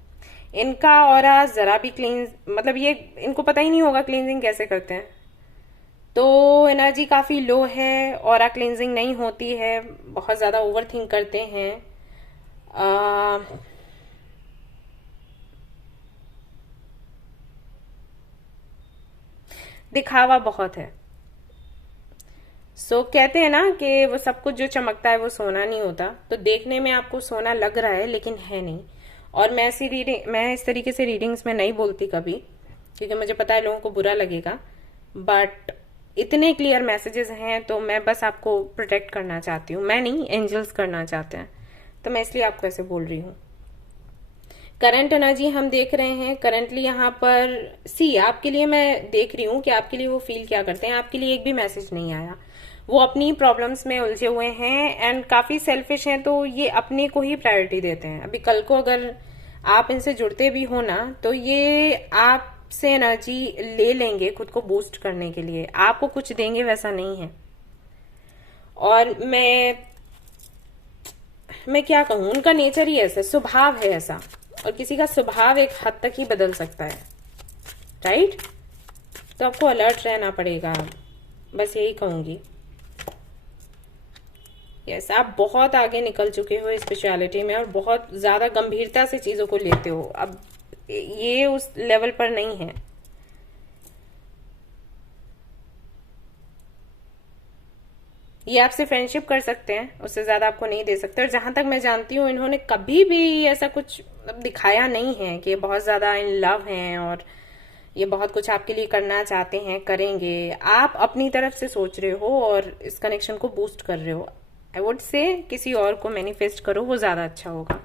इनका ऑरा जरा भी क्लींस, मतलब ये इनको पता ही नहीं होगा क्लींजिंग कैसे करते हैं। तो एनर्जी काफी लो है, ऑरा क्लींजिंग नहीं होती है, बहुत ज्यादा ओवर थिंक करते हैं, दिखावा बहुत है। कहते हैं ना कि वो सब कुछ जो चमकता है वो सोना नहीं होता। तो देखने में आपको सोना लग रहा है लेकिन है नहीं। और मैं इस तरीके से रीडिंग्स में नहीं बोलती कभी, क्योंकि मुझे पता है लोगों को बुरा लगेगा, बट इतने क्लियर मैसेजेस हैं तो मैं बस आपको प्रोटेक्ट करना चाहती हूँ। मैं नहीं, एंजल्स करना चाहते हैं, तो मैं इसलिए आपको ऐसे बोल रही हूँ। करंट एनर्जी हम देख रहे हैं करंटली यहाँ पर। आपके लिए मैं देख रही हूँ कि आपके लिए वो फील क्या करते हैं। आपके लिए एक भी मैसेज नहीं आया, वो अपनी प्रॉब्लम्स में उलझे हुए हैं एंड काफी सेल्फिश हैं, तो ये अपने को ही प्रायोरिटी देते हैं। अभी कल को अगर आप इनसे जुड़ते भी हो ना, तो ये आपसे एनर्जी ले लेंगे खुद को बूस्ट करने के लिए, आपको कुछ देंगे वैसा नहीं है। और मैं मैं क्या कहूँ, उनका नेचर ही ऐसा, स्वभाव है ऐसा, और किसी का स्वभाव एक हद तक ही बदल सकता है, राइट? तो आपको अलर्ट रहना पड़ेगा, बस यही कहूंगी। यस, आप बहुत आगे निकल चुके हो स्पिरिचुअलिटी में और बहुत ज्यादा गंभीरता से चीजों को लेते हो। अब ये उस लेवल पर नहीं है। ये आपसे फ्रेंडशिप कर सकते हैं, उससे ज्यादा आपको नहीं दे सकते। और जहां तक मैं जानती हूँ, इन्होंने कभी भी ऐसा कुछ दिखाया नहीं है कि बहुत ज्यादा इन लव हैं और ये बहुत कुछ आपके लिए करना चाहते हैं, करेंगे। आप अपनी तरफ से सोच रहे हो और इस कनेक्शन को बूस्ट कर रहे हो। आई वुड से किसी और को मैनिफेस्ट करो, वो ज्यादा अच्छा होगा,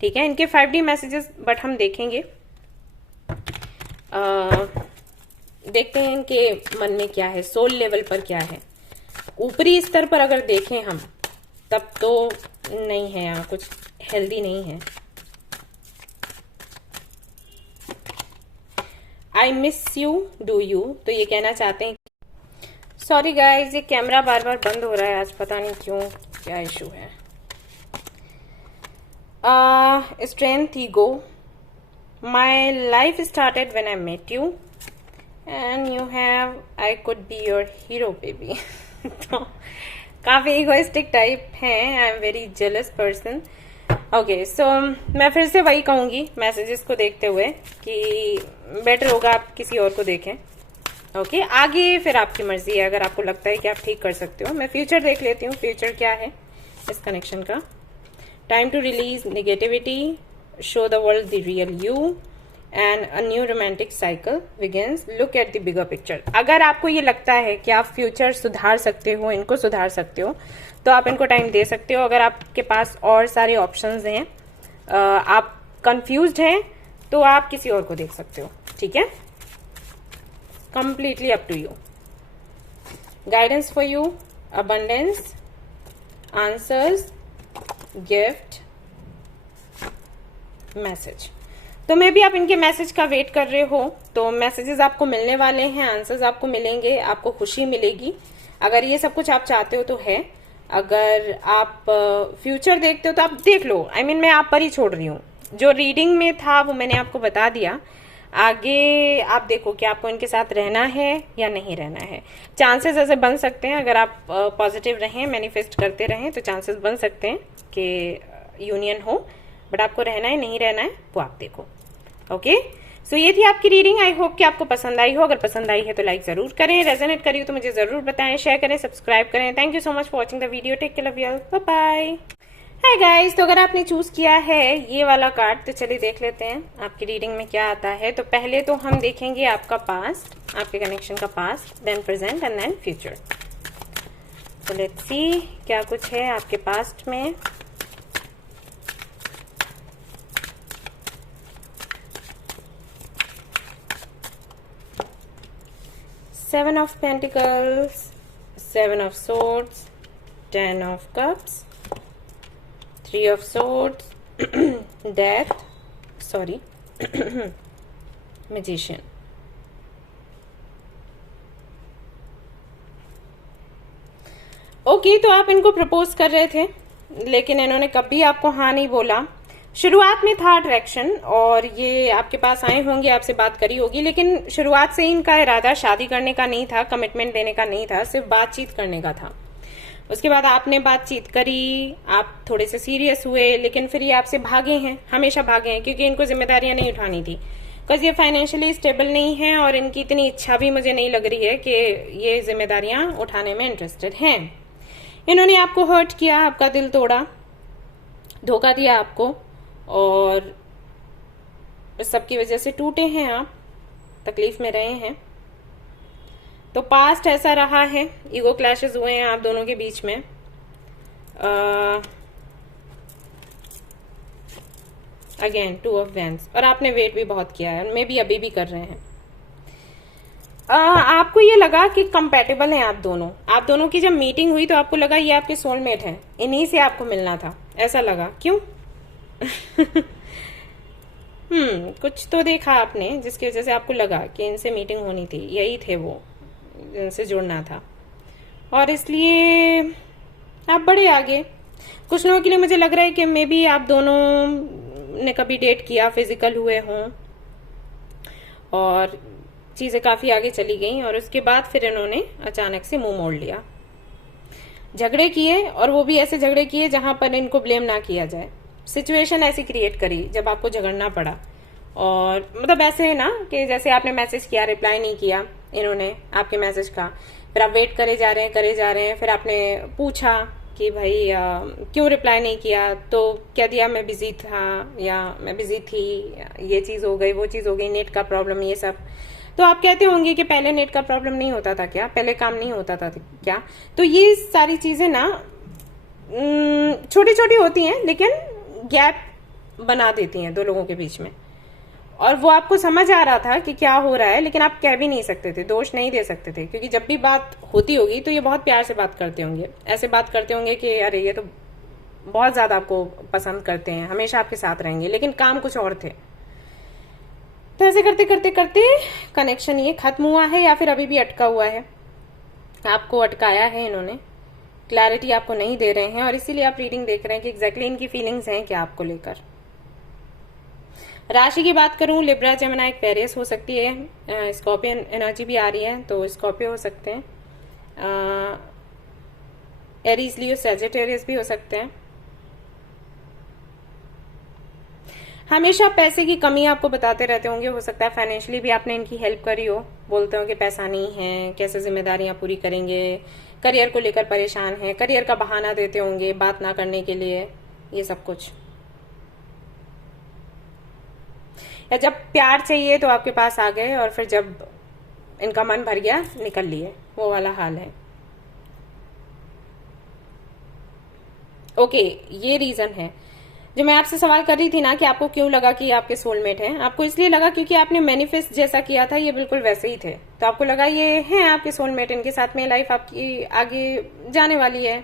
ठीक है? इनके 5D मैसेजेस बट हम देखेंगे, देखते हैं इनके मन में क्या है, सोल लेवल पर क्या है। ऊपरी स्तर पर अगर देखें हम, तब तो नहीं है, यहाँ कुछ हेल्दी नहीं है। I miss you, do you, तो ये कहना चाहते हैं। सॉरी गाइज, ये कैमरा बार बार बंद हो रहा है आज, पता नहीं क्यों, क्या इशू है। Strength ego, my life started when I met you and you have, I could be your hero baby. तो काफी इगोइस्टिक टाइप हैं, I am very jealous person. Okay, so मैं फिर से वही कहूंगी मैसेजेस को देखते हुए कि बेटर होगा आप किसी और को देखें। ओके, आगे फिर आपकी मर्जी है, अगर आपको लगता है कि आप ठीक कर सकते हो। मैं फ्यूचर देख लेती हूँ, फ्यूचर क्या है इस कनेक्शन का। Time to release negativity, show the world the real you and a new romantic cycle begins, look at the bigger picture. अगर आपको ये लगता है कि आप फ्यूचर सुधार सकते हो, इनको सुधार सकते हो, तो आप इनको टाइम दे सकते हो। अगर आपके पास और सारे ऑप्शंस हैं, आप कंफ्यूज्ड हैं, तो आप किसी और को देख सकते हो, ठीक है? Completely up to you. Guidance for you, abundance, answers, gift, message. तो मे भी आप इनके मैसेज का वेट कर रहे हो, तो मैसेजेस आपको मिलने वाले हैं, आंसर्स आपको मिलेंगे, आपको खुशी मिलेगी। अगर ये सब कुछ आप चाहते हो तो है। अगर आप फ्यूचर देखते हो तो आप देख लो। I mean, मैं आप पर ही छोड़ रही हूँ। जो रीडिंग में था वो मैंने आपको बता दिया। आगे आप देखो कि आपको इनके साथ रहना है या नहीं रहना है। चांसेस ऐसे बन सकते हैं, अगर आप पॉजिटिव रहें, मैनिफेस्ट करते रहें, तो चांसेस बन सकते हैं कि यूनियन हो। बट आपको रहना है नहीं रहना है वो आप देखो। ओके, सो ये थी आपकी रीडिंग। आई होप कि आपको पसंद आई हो। अगर पसंद आई है तो लाइक जरूर करें, रेजोनेट करी हो तो मुझे जरूर बताएं, शेयर करें, सब्सक्राइब करें। Thank you so much for watching the video. Take care, love you all, bye bye. Hi guys, तो अगर आपने चूज किया है ये वाला कार्ड, तो चलिए देख लेते हैं आपकी रीडिंग में क्या आता है। तो पहले तो हम देखेंगे आपका पास्ट, आपके कनेक्शन का past, then present and then future. तो लेट्स सी क्या कुछ है आपके पास्ट में। Seven of Pentacles, Seven of Swords, Ten of Cups, Three of Swords, Death, sorry, Magician. Okay, तो आप इनको प्रपोज कर रहे थे, लेकिन इन्होंने कभी आपको हाँ नहीं बोला। शुरुआत में था अट्रैक्शन और ये आपके पास आए होंगे, आपसे बात करी होगी, लेकिन शुरुआत से इनका इरादा शादी करने का नहीं था, कमिटमेंट देने का नहीं था, सिर्फ बातचीत करने का था। उसके बाद आपने बातचीत करी, आप थोड़े से सीरियस हुए, लेकिन फिर ये आपसे भागे हैं, हमेशा भागे हैं, क्योंकि इनको जिम्मेदारियां नहीं उठानी थी। बिकॉज ये फाइनेंशियली स्टेबल नहीं है और इनकी इतनी इच्छा भी मुझे नहीं लग रही है कि ये जिम्मेदारियां उठाने में इंटरेस्टेड हैं। इन्होंने आपको हर्ट किया, आपका दिल तोड़ा, धोखा दिया आपको, और इस सब की वजह से टूटे हैं आप, तकलीफ में रहे हैं। तो पास्ट ऐसा रहा है, ईगो क्लैशेस हुए हैं आप दोनों के बीच में। अगेन 2 ऑफ वैंड्स, और आपने वेट भी बहुत किया है, मे बी अभी भी कर रहे हैं। आपको ये लगा कि कंपैटिबल हैं आप दोनों। आप दोनों की जब मीटिंग हुई तो आपको लगा ये आपके सोलमेट हैं, इन्हीं से आपको मिलना था, ऐसा लगा। क्यों? कुछ तो देखा आपने जिसकी वजह से आपको लगा कि इनसे मीटिंग होनी थी, यही थे वो, इनसे जुड़ना था, और इसलिए आप बड़े आगे। कुछ लोगों के लिए मुझे लग रहा है कि मे बी आप दोनों ने कभी डेट किया, फिजिकल हुए हों और चीजें काफी आगे चली गई और उसके बाद फिर इन्होंने अचानक से मुंह मोड़ लिया। झगड़े किए और वो भी ऐसे झगड़े किए जहां पर इनको ब्लेम ना किया जाए। सिचुएशन ऐसी क्रिएट करी जब आपको झगड़ना पड़ा, और मतलब ऐसे है ना कि जैसे आपने मैसेज किया, रिप्लाई नहीं किया इन्होंने आपके मैसेज का, फिर आप वेट करे जा रहे हैं, फिर आपने पूछा कि भाई क्यों रिप्लाई नहीं किया, तो क्या दिया मैं बिजी था या मैं बिजी थी, ये चीज हो गई, वो चीज हो गई, नेट का प्रॉब्लम, ये सब। तो आप कहते होंगे कि पहले नेट का प्रॉब्लम नहीं होता था क्या, पहले काम नहीं होता था क्या। तो ये सारी चीजें ना छोटी छोटी होती हैं लेकिन गैप बना देती हैं दो लोगों के बीच में, और वो आपको समझ आ रहा था कि क्या हो रहा है, लेकिन आप कह भी नहीं सकते थे, दोष नहीं दे सकते थे, क्योंकि जब भी बात होती होगी तो ये बहुत प्यार से बात करते होंगे, ऐसे बात करते होंगे कि अरे ये तो बहुत ज्यादा आपको पसंद करते हैं, हमेशा आपके साथ रहेंगे, लेकिन काम कुछ और थे। तो ऐसे करते करते करते कनेक्शन ये खत्म हुआ है या फिर अभी भी अटका हुआ है, आपको अटकाया है इन्होंने, क्लैरिटी आपको नहीं दे रहे हैं, और इसीलिए आप रीडिंग देख रहे हैं कि एग्जैक्टली इनकी फीलिंग्स हैं क्या आपको लेकर। राशि की बात करूं, लिब्रा, जेमिनी, एक्वेरियस हो सकती है, स्कॉर्पियन एनर्जी भी आ रही है तो स्कॉर्पियो हो सकते हैं, एरीज, लियो, सैजिटेरियस भी हो सकते हैं। हमेशा पैसे की कमी आपको बताते रहते होंगे, हो सकता है फाइनेंशियली भी आपने इनकी हेल्प करी हो, बोलते हो कि पैसा नहीं है, कैसे जिम्मेदारियां पूरी करेंगे, करियर को लेकर परेशान है, करियर का बहाना देते होंगे बात ना करने के लिए, ये सब कुछ। या जब प्यार चाहिए तो आपके पास आ गए और फिर जब इनका मन भर गया निकल लिए, वो वाला हाल है। ओके, ये रीजन है जो मैं आपसे सवाल कर रही थी ना कि आपको क्यों लगा कि आपके सोलमेट हैं। आपको इसलिए लगा क्योंकि आपने मैनिफेस्ट जैसा किया था, ये बिल्कुल वैसे ही थे, तो आपको लगा ये हैं आपके सोलमेट, इनके साथ में लाइफ आपकी आगे जाने वाली है,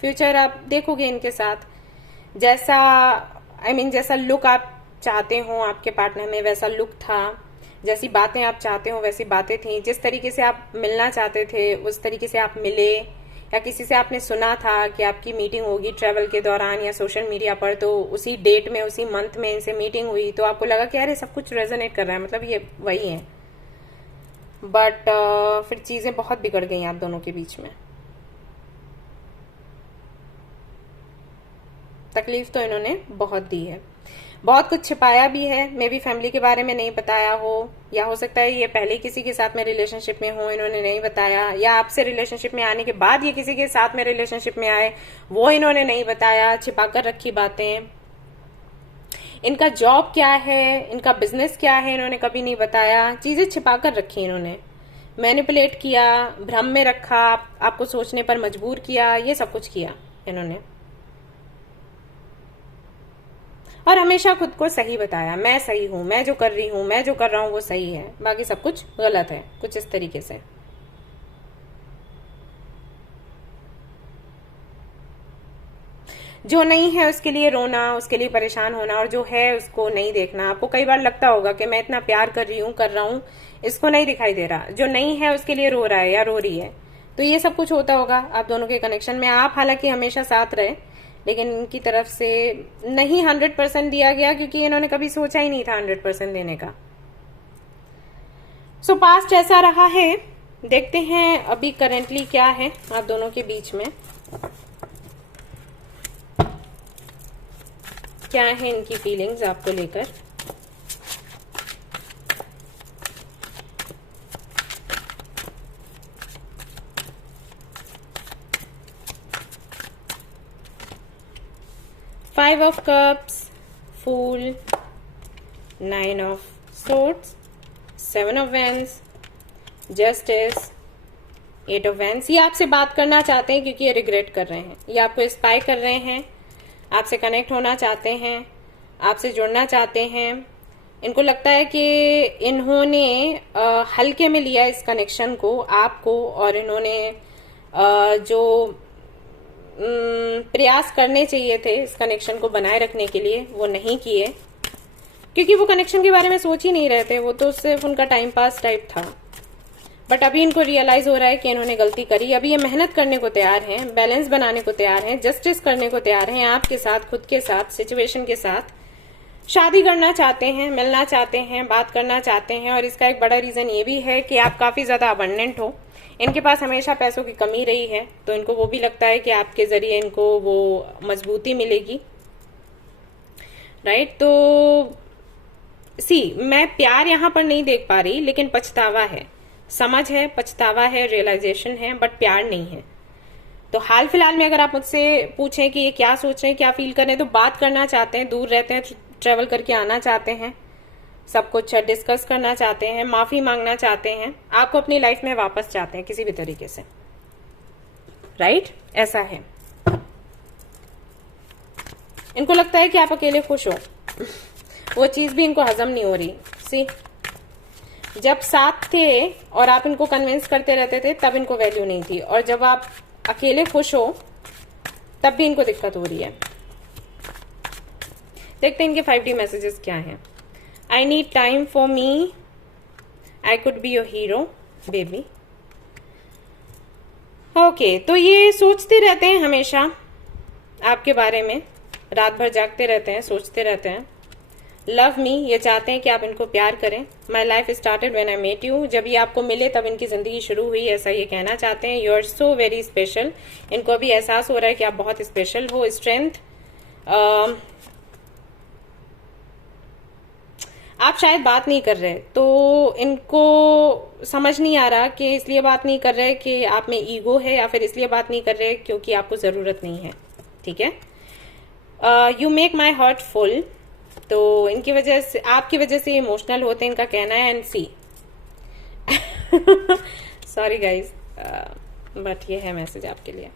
फ्यूचर आप देखोगे इनके साथ। जैसा जैसा लुक आप चाहते हो आपके पार्टनर में वैसा लुक था, जैसी बातें आप चाहते हो वैसी बातें थी, जिस तरीके से आप मिलना चाहते थे उस तरीके से आप मिले, या किसी से आपने सुना था कि आपकी मीटिंग होगी ट्रेवल के दौरान या सोशल मीडिया पर, तो उसी डेट में उसी मंथ में इनसे मीटिंग हुई, तो आपको लगा कि अरे सब कुछ रेजोनेट कर रहा है, मतलब ये वही है। बट फिर चीजें बहुत बिगड़ गई आप दोनों के बीच में। तकलीफ तो इन्होंने बहुत दी है, बहुत कुछ छिपाया भी है, मे बी फैमिली के बारे में नहीं बताया हो, या हो सकता है ये पहले किसी के साथ में रिलेशनशिप में हो, इन्होंने नहीं बताया, या आपसे रिलेशनशिप में आने के बाद ये किसी के साथ में रिलेशनशिप में आए, वो इन्होंने नहीं बताया, छिपाकर रखी बातें। इनका जॉब क्या है, इनका बिजनेस क्या है, इन्होंने कभी नहीं बताया, चीजें छिपाकर रखी इन्होंने, मैनिपुलेट किया, भ्रम में रखा, आपको सोचने पर मजबूर किया, ये सब कुछ किया इन्होंने, और हमेशा खुद को सही बताया, मैं सही हूं, मैं जो कर रही हूं, मैं जो कर रहा हूं वो सही है, बाकी सब कुछ गलत है, कुछ इस तरीके से। जो नहीं है उसके लिए रोना, उसके लिए परेशान होना, और जो है उसको नहीं देखना। आपको कई बार लगता होगा कि मैं इतना प्यार कर रहा हूं, इसको नहीं दिखाई दे रहा, जो नहीं है उसके लिए रो रहा है या रो रही है, तो ये सब कुछ होता होगा आप दोनों के कनेक्शन में। आप हालांकि हमेशा साथ रहे, लेकिन इनकी तरफ से नहीं 100% दिया गया, क्योंकि इन्होंने कभी सोचा ही नहीं था 100% देने का। सो पास्ट ऐसा रहा है, देखते हैं अभी करेंटली क्या है आप दोनों के बीच में, क्या है इनकी फीलिंग्स आपको लेकर। Five of Cups, Fool, Nine of Swords, Seven of Wands, Justice, Eight of Wands। ये आपसे बात करना चाहते हैं क्योंकि ये रिग्रेट कर रहे हैं, ये आपको इंस्पायर कर रहे हैं, आपसे कनेक्ट होना चाहते हैं, आपसे जुड़ना चाहते हैं। इनको लगता है कि इन्होंने हल्के में लिया इस कनेक्शन को, आपको, और इन्होंने जो प्रयास करने चाहिए थे इस कनेक्शन को बनाए रखने के लिए वो नहीं किए, क्योंकि वो कनेक्शन के बारे में सोच ही नहीं रहे थे, वो तो सिर्फ उनका टाइम पास टाइप था। बट अभी इनको रियलाइज हो रहा है कि इन्होंने गलती करी। अभी ये मेहनत करने को तैयार हैं, बैलेंस बनाने को तैयार हैं, जस्टिस करने को तैयार हैं आपके साथ, खुद के साथ, सिचुएशन के साथ। शादी करना चाहते हैं, मिलना चाहते हैं, बात करना चाहते हैं। और इसका एक बड़ा रीजन ये भी है कि आप काफी ज्यादा अबंडेंट हो। इनके पास हमेशा पैसों की कमी रही है, तो इनको वो भी लगता है कि आपके जरिए इनको वो मजबूती मिलेगी, राइट। तो मैं प्यार यहां पर नहीं देख पा रही, लेकिन पछतावा है, समझ है, पछतावा है, रियलाइजेशन है, बट प्यार नहीं है। तो हाल फिलहाल में अगर आप मुझसे पूछें कि ये क्या सोच रहे हैं, क्या फील कर रहे हैं, तो बात करना चाहते हैं, दूर रहते हैं, ट्रेवल करके आना चाहते हैं, सब कुछ डिस्कस करना चाहते हैं, माफी मांगना चाहते हैं, आपको अपनी लाइफ में वापस चाहते हैं किसी भी तरीके से, राइट। ऐसा है। इनको लगता है कि आप अकेले खुश हो, वो चीज भी इनको हजम नहीं हो रही। सी, जब साथ थे और आप इनको कन्विंस करते रहते थे तब इनको वैल्यू नहीं थी, और जब आप अकेले खुश हो तब भी इनको दिक्कत हो रही है। देखते हैं इनके 5D मैसेजेस क्या हैं। I need time for me, I could be your hero baby. Okay, तो ये सोचते रहते हैं हमेशा आपके बारे में, रात भर जागते रहते हैं, सोचते रहते हैं। लव मी, ये चाहते हैं कि आप इनको प्यार करें। My life started when I met you, जब ये आपको मिले तब इनकी जिंदगी शुरू हुई, ऐसा ये कहना चाहते हैं। You are so very special, इनको अभी एहसास हो रहा है कि आप बहुत स्पेशल हो। स्ट्रेंथ, आप शायद बात नहीं कर रहे, तो इनको समझ नहीं आ रहा कि इसलिए बात नहीं कर रहे कि आप में ईगो है, या फिर इसलिए बात नहीं कर रहे क्योंकि आपको जरूरत नहीं है, ठीक है। You make my heart full, तो इनकी वजह से, आपकी वजह से इमोशनल होते हैं, इनका कहना है। And see, sorry guys, but ये है मैसेज आपके लिए।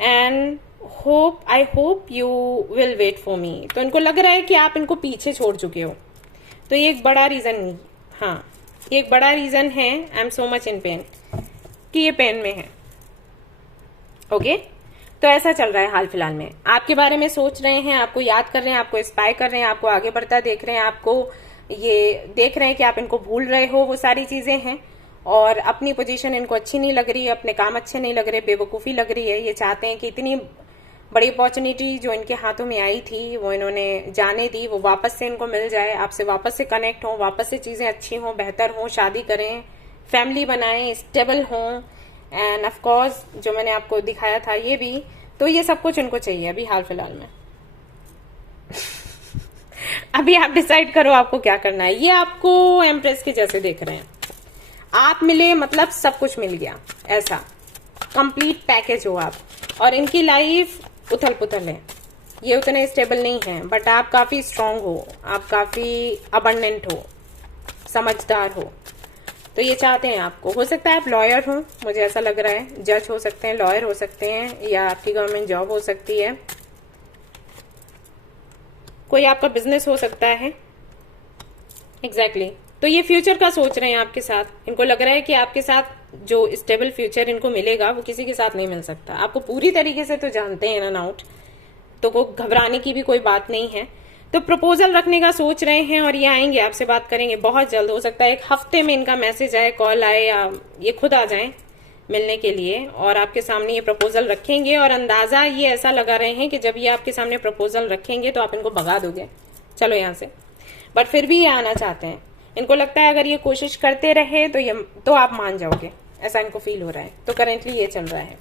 And hope, I hope you will wait for me, तो इनको लग रहा है कि आप इनको पीछे छोड़ चुके हो। तो ये एक बड़ा रीजन, हाँ ये एक बड़ा रीजन है, I am so much in pen, कि ये पेन में है। ओके, तो ऐसा चल रहा है हाल फिलहाल में। आपके बारे में सोच रहे हैं, आपको याद कर रहे हैं, आपको इंस्पायर कर रहे हैं, आपको आगे बढ़ता देख रहे हैं, आपको ये देख रहे हैं कि आप इनको भूल रहे हो, वो सारी चीजें हैं। और अपनी पोजीशन इनको अच्छी नहीं लग रही है, अपने काम अच्छे नहीं लग रहे, बेवकूफ़ी लग रही है। ये चाहते हैं कि इतनी बड़ी अपॉर्चुनिटी जो इनके हाथों में आई थी, वो इन्होंने जाने दी, वो वापस से इनको मिल जाए, आपसे वापस से कनेक्ट हो, वापस से चीजें अच्छी हों, बेहतर हों, शादी करें, फैमिली बनाएं, स्टेबल हों। एंड ऑफ कोर्स जो मैंने आपको दिखाया था ये भी, तो ये सब कुछ इनको चाहिए अभी हाल फिलहाल में। अभी आप डिसाइड करो आपको क्या करना है। ये आपको एम्प्रेस के जैसे देख रहे हैं, आप मिले मतलब सब कुछ मिल गया, ऐसा कंप्लीट पैकेज हो आप। और इनकी लाइफ उथल पुथल है, ये उतने स्टेबल नहीं है, बट आप काफी स्ट्रांग हो, आप काफी अबंडेंट हो, समझदार हो। तो ये चाहते हैं आपको। हो सकता है आप लॉयर हो, मुझे ऐसा लग रहा है, जज हो सकते हैं, लॉयर हो सकते हैं, या आपकी गवर्नमेंट जॉब हो सकती है, कोई आपका बिजनेस हो सकता है। एग्जैक्टली तो ये फ्यूचर का सोच रहे हैं आपके साथ। इनको लग रहा है कि आपके साथ जो स्टेबल फ्यूचर इनको मिलेगा वो किसी के साथ नहीं मिल सकता। आपको पूरी तरीके से तो जानते हैं इन एंड आउट, तो को घबराने की भी कोई बात नहीं है। तो प्रपोजल रखने का सोच रहे हैं, और ये आएंगे, आपसे बात करेंगे बहुत जल्द। हो सकता है 1 हफ्ते में इनका मैसेज आए, कॉल आए, या ये खुद आ जाएं मिलने के लिए, और आपके सामने ये प्रपोजल रखेंगे। और अंदाजा ये ऐसा लगा रहे हैं कि जब ये आपके सामने प्रपोजल रखेंगे तो आप इनको भगा दोगे, चलो यहाँ से। बट फिर भी ये आना चाहते हैं। इनको लगता है अगर ये कोशिश करते रहे तो आप मान जाओगे, ऐसा इनको फील हो रहा है। तो करेंटली ये चल रहा है।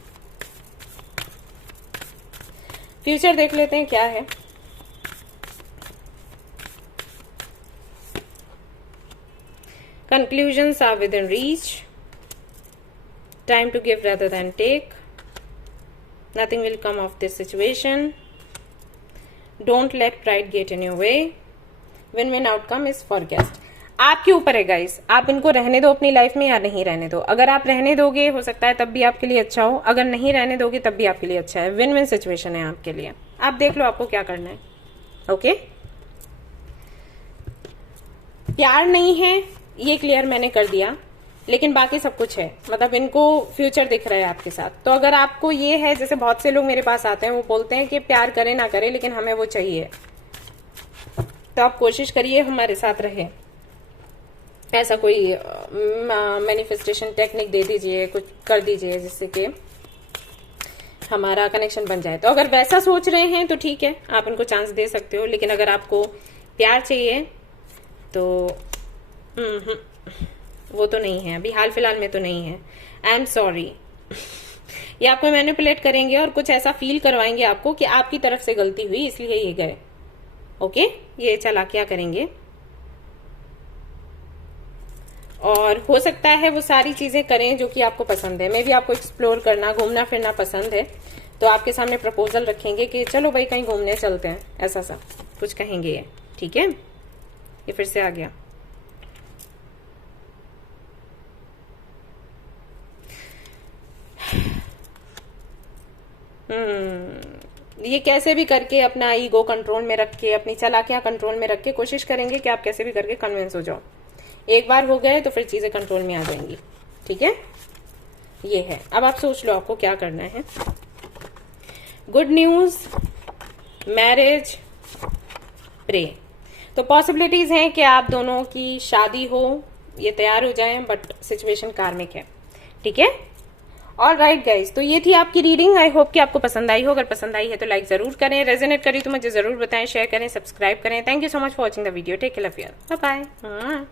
फ्यूचर देख लेते हैं क्या है। Conclusions are within reach. Time to give rather than take. Nothing will come of this situation. Don't let pride get in your way. Win-win outcome is forecast. आपके ऊपर है गाइस, आप इनको रहने दो अपनी लाइफ में या नहीं रहने दो। अगर आप रहने दोगे हो सकता है तब भी आपके लिए अच्छा हो, अगर नहीं रहने दोगे तब भी आपके लिए अच्छा है। विन विन सिचुएशन है आपके लिए। आप देख लो आपको क्या करना है। ओके, प्यार नहीं है ये क्लियर मैंने कर दिया, लेकिन बाकी सब कुछ है। मतलब इनको फ्यूचर दिख रहा है आपके साथ। तो अगर आपको ये है, जैसे बहुत से लोग मेरे पास आते हैं, वो बोलते हैं कि प्यार करे ना करे लेकिन हमें वो चाहिए, तो आप कोशिश करिए हमारे साथ रहे। ऐसा कोई मैनिफेस्टेशन टेक्निक दे दीजिए, कुछ कर दीजिए जिससे कि हमारा कनेक्शन बन जाए। तो अगर वैसा सोच रहे हैं तो ठीक है, आप उनको चांस दे सकते हो। लेकिन अगर आपको प्यार चाहिए तो वो तो नहीं है, अभी हाल फिलहाल में तो नहीं है। आई एम सॉरी। ये आपको मैनिपुलेट करेंगे और कुछ ऐसा फील करवाएंगे आपको कि आपकी तरफ से गलती हुई इसलिए ये गए। ओके, ये चालाकियां करेंगे और हो सकता है वो सारी चीजें करें जो कि आपको पसंद है। मे भी आपको एक्सप्लोर करना, घूमना फिरना पसंद है, तो आपके सामने प्रपोजल रखेंगे कि चलो भाई कहीं घूमने चलते हैं, ऐसा सा कुछ कहेंगे ये। ठीक है, ये फिर से आ गया। ये कैसे भी करके अपना ईगो कंट्रोल में रख के, अपनी चालाकियां कंट्रोल में रख के कोशिश करेंगे कि आप कैसे भी करके कन्विंस हो जाओ। एक बार हो गए तो फिर चीजें कंट्रोल में आ जाएंगी। ठीक है, ये है। अब आप सोच लो आपको क्या करना है। Good news, marriage, pray. तो पॉसिबिलिटीज हैं कि आप दोनों की शादी हो, ये तैयार हो जाएं, बट सिचुएशन कार्मिक है। ठीक है, ऑल राइट गाइज, तो ये थी आपकी रीडिंग। आई होप कि आपको पसंद आई हो। अगर पसंद आई है तो लाइक जरूर करें, रेजोनेट करी तो मुझे जरूर बताएं, शेयर करें, सब्सक्राइब करें। Thank you so much for watching the video. Take care, love you, bye bye.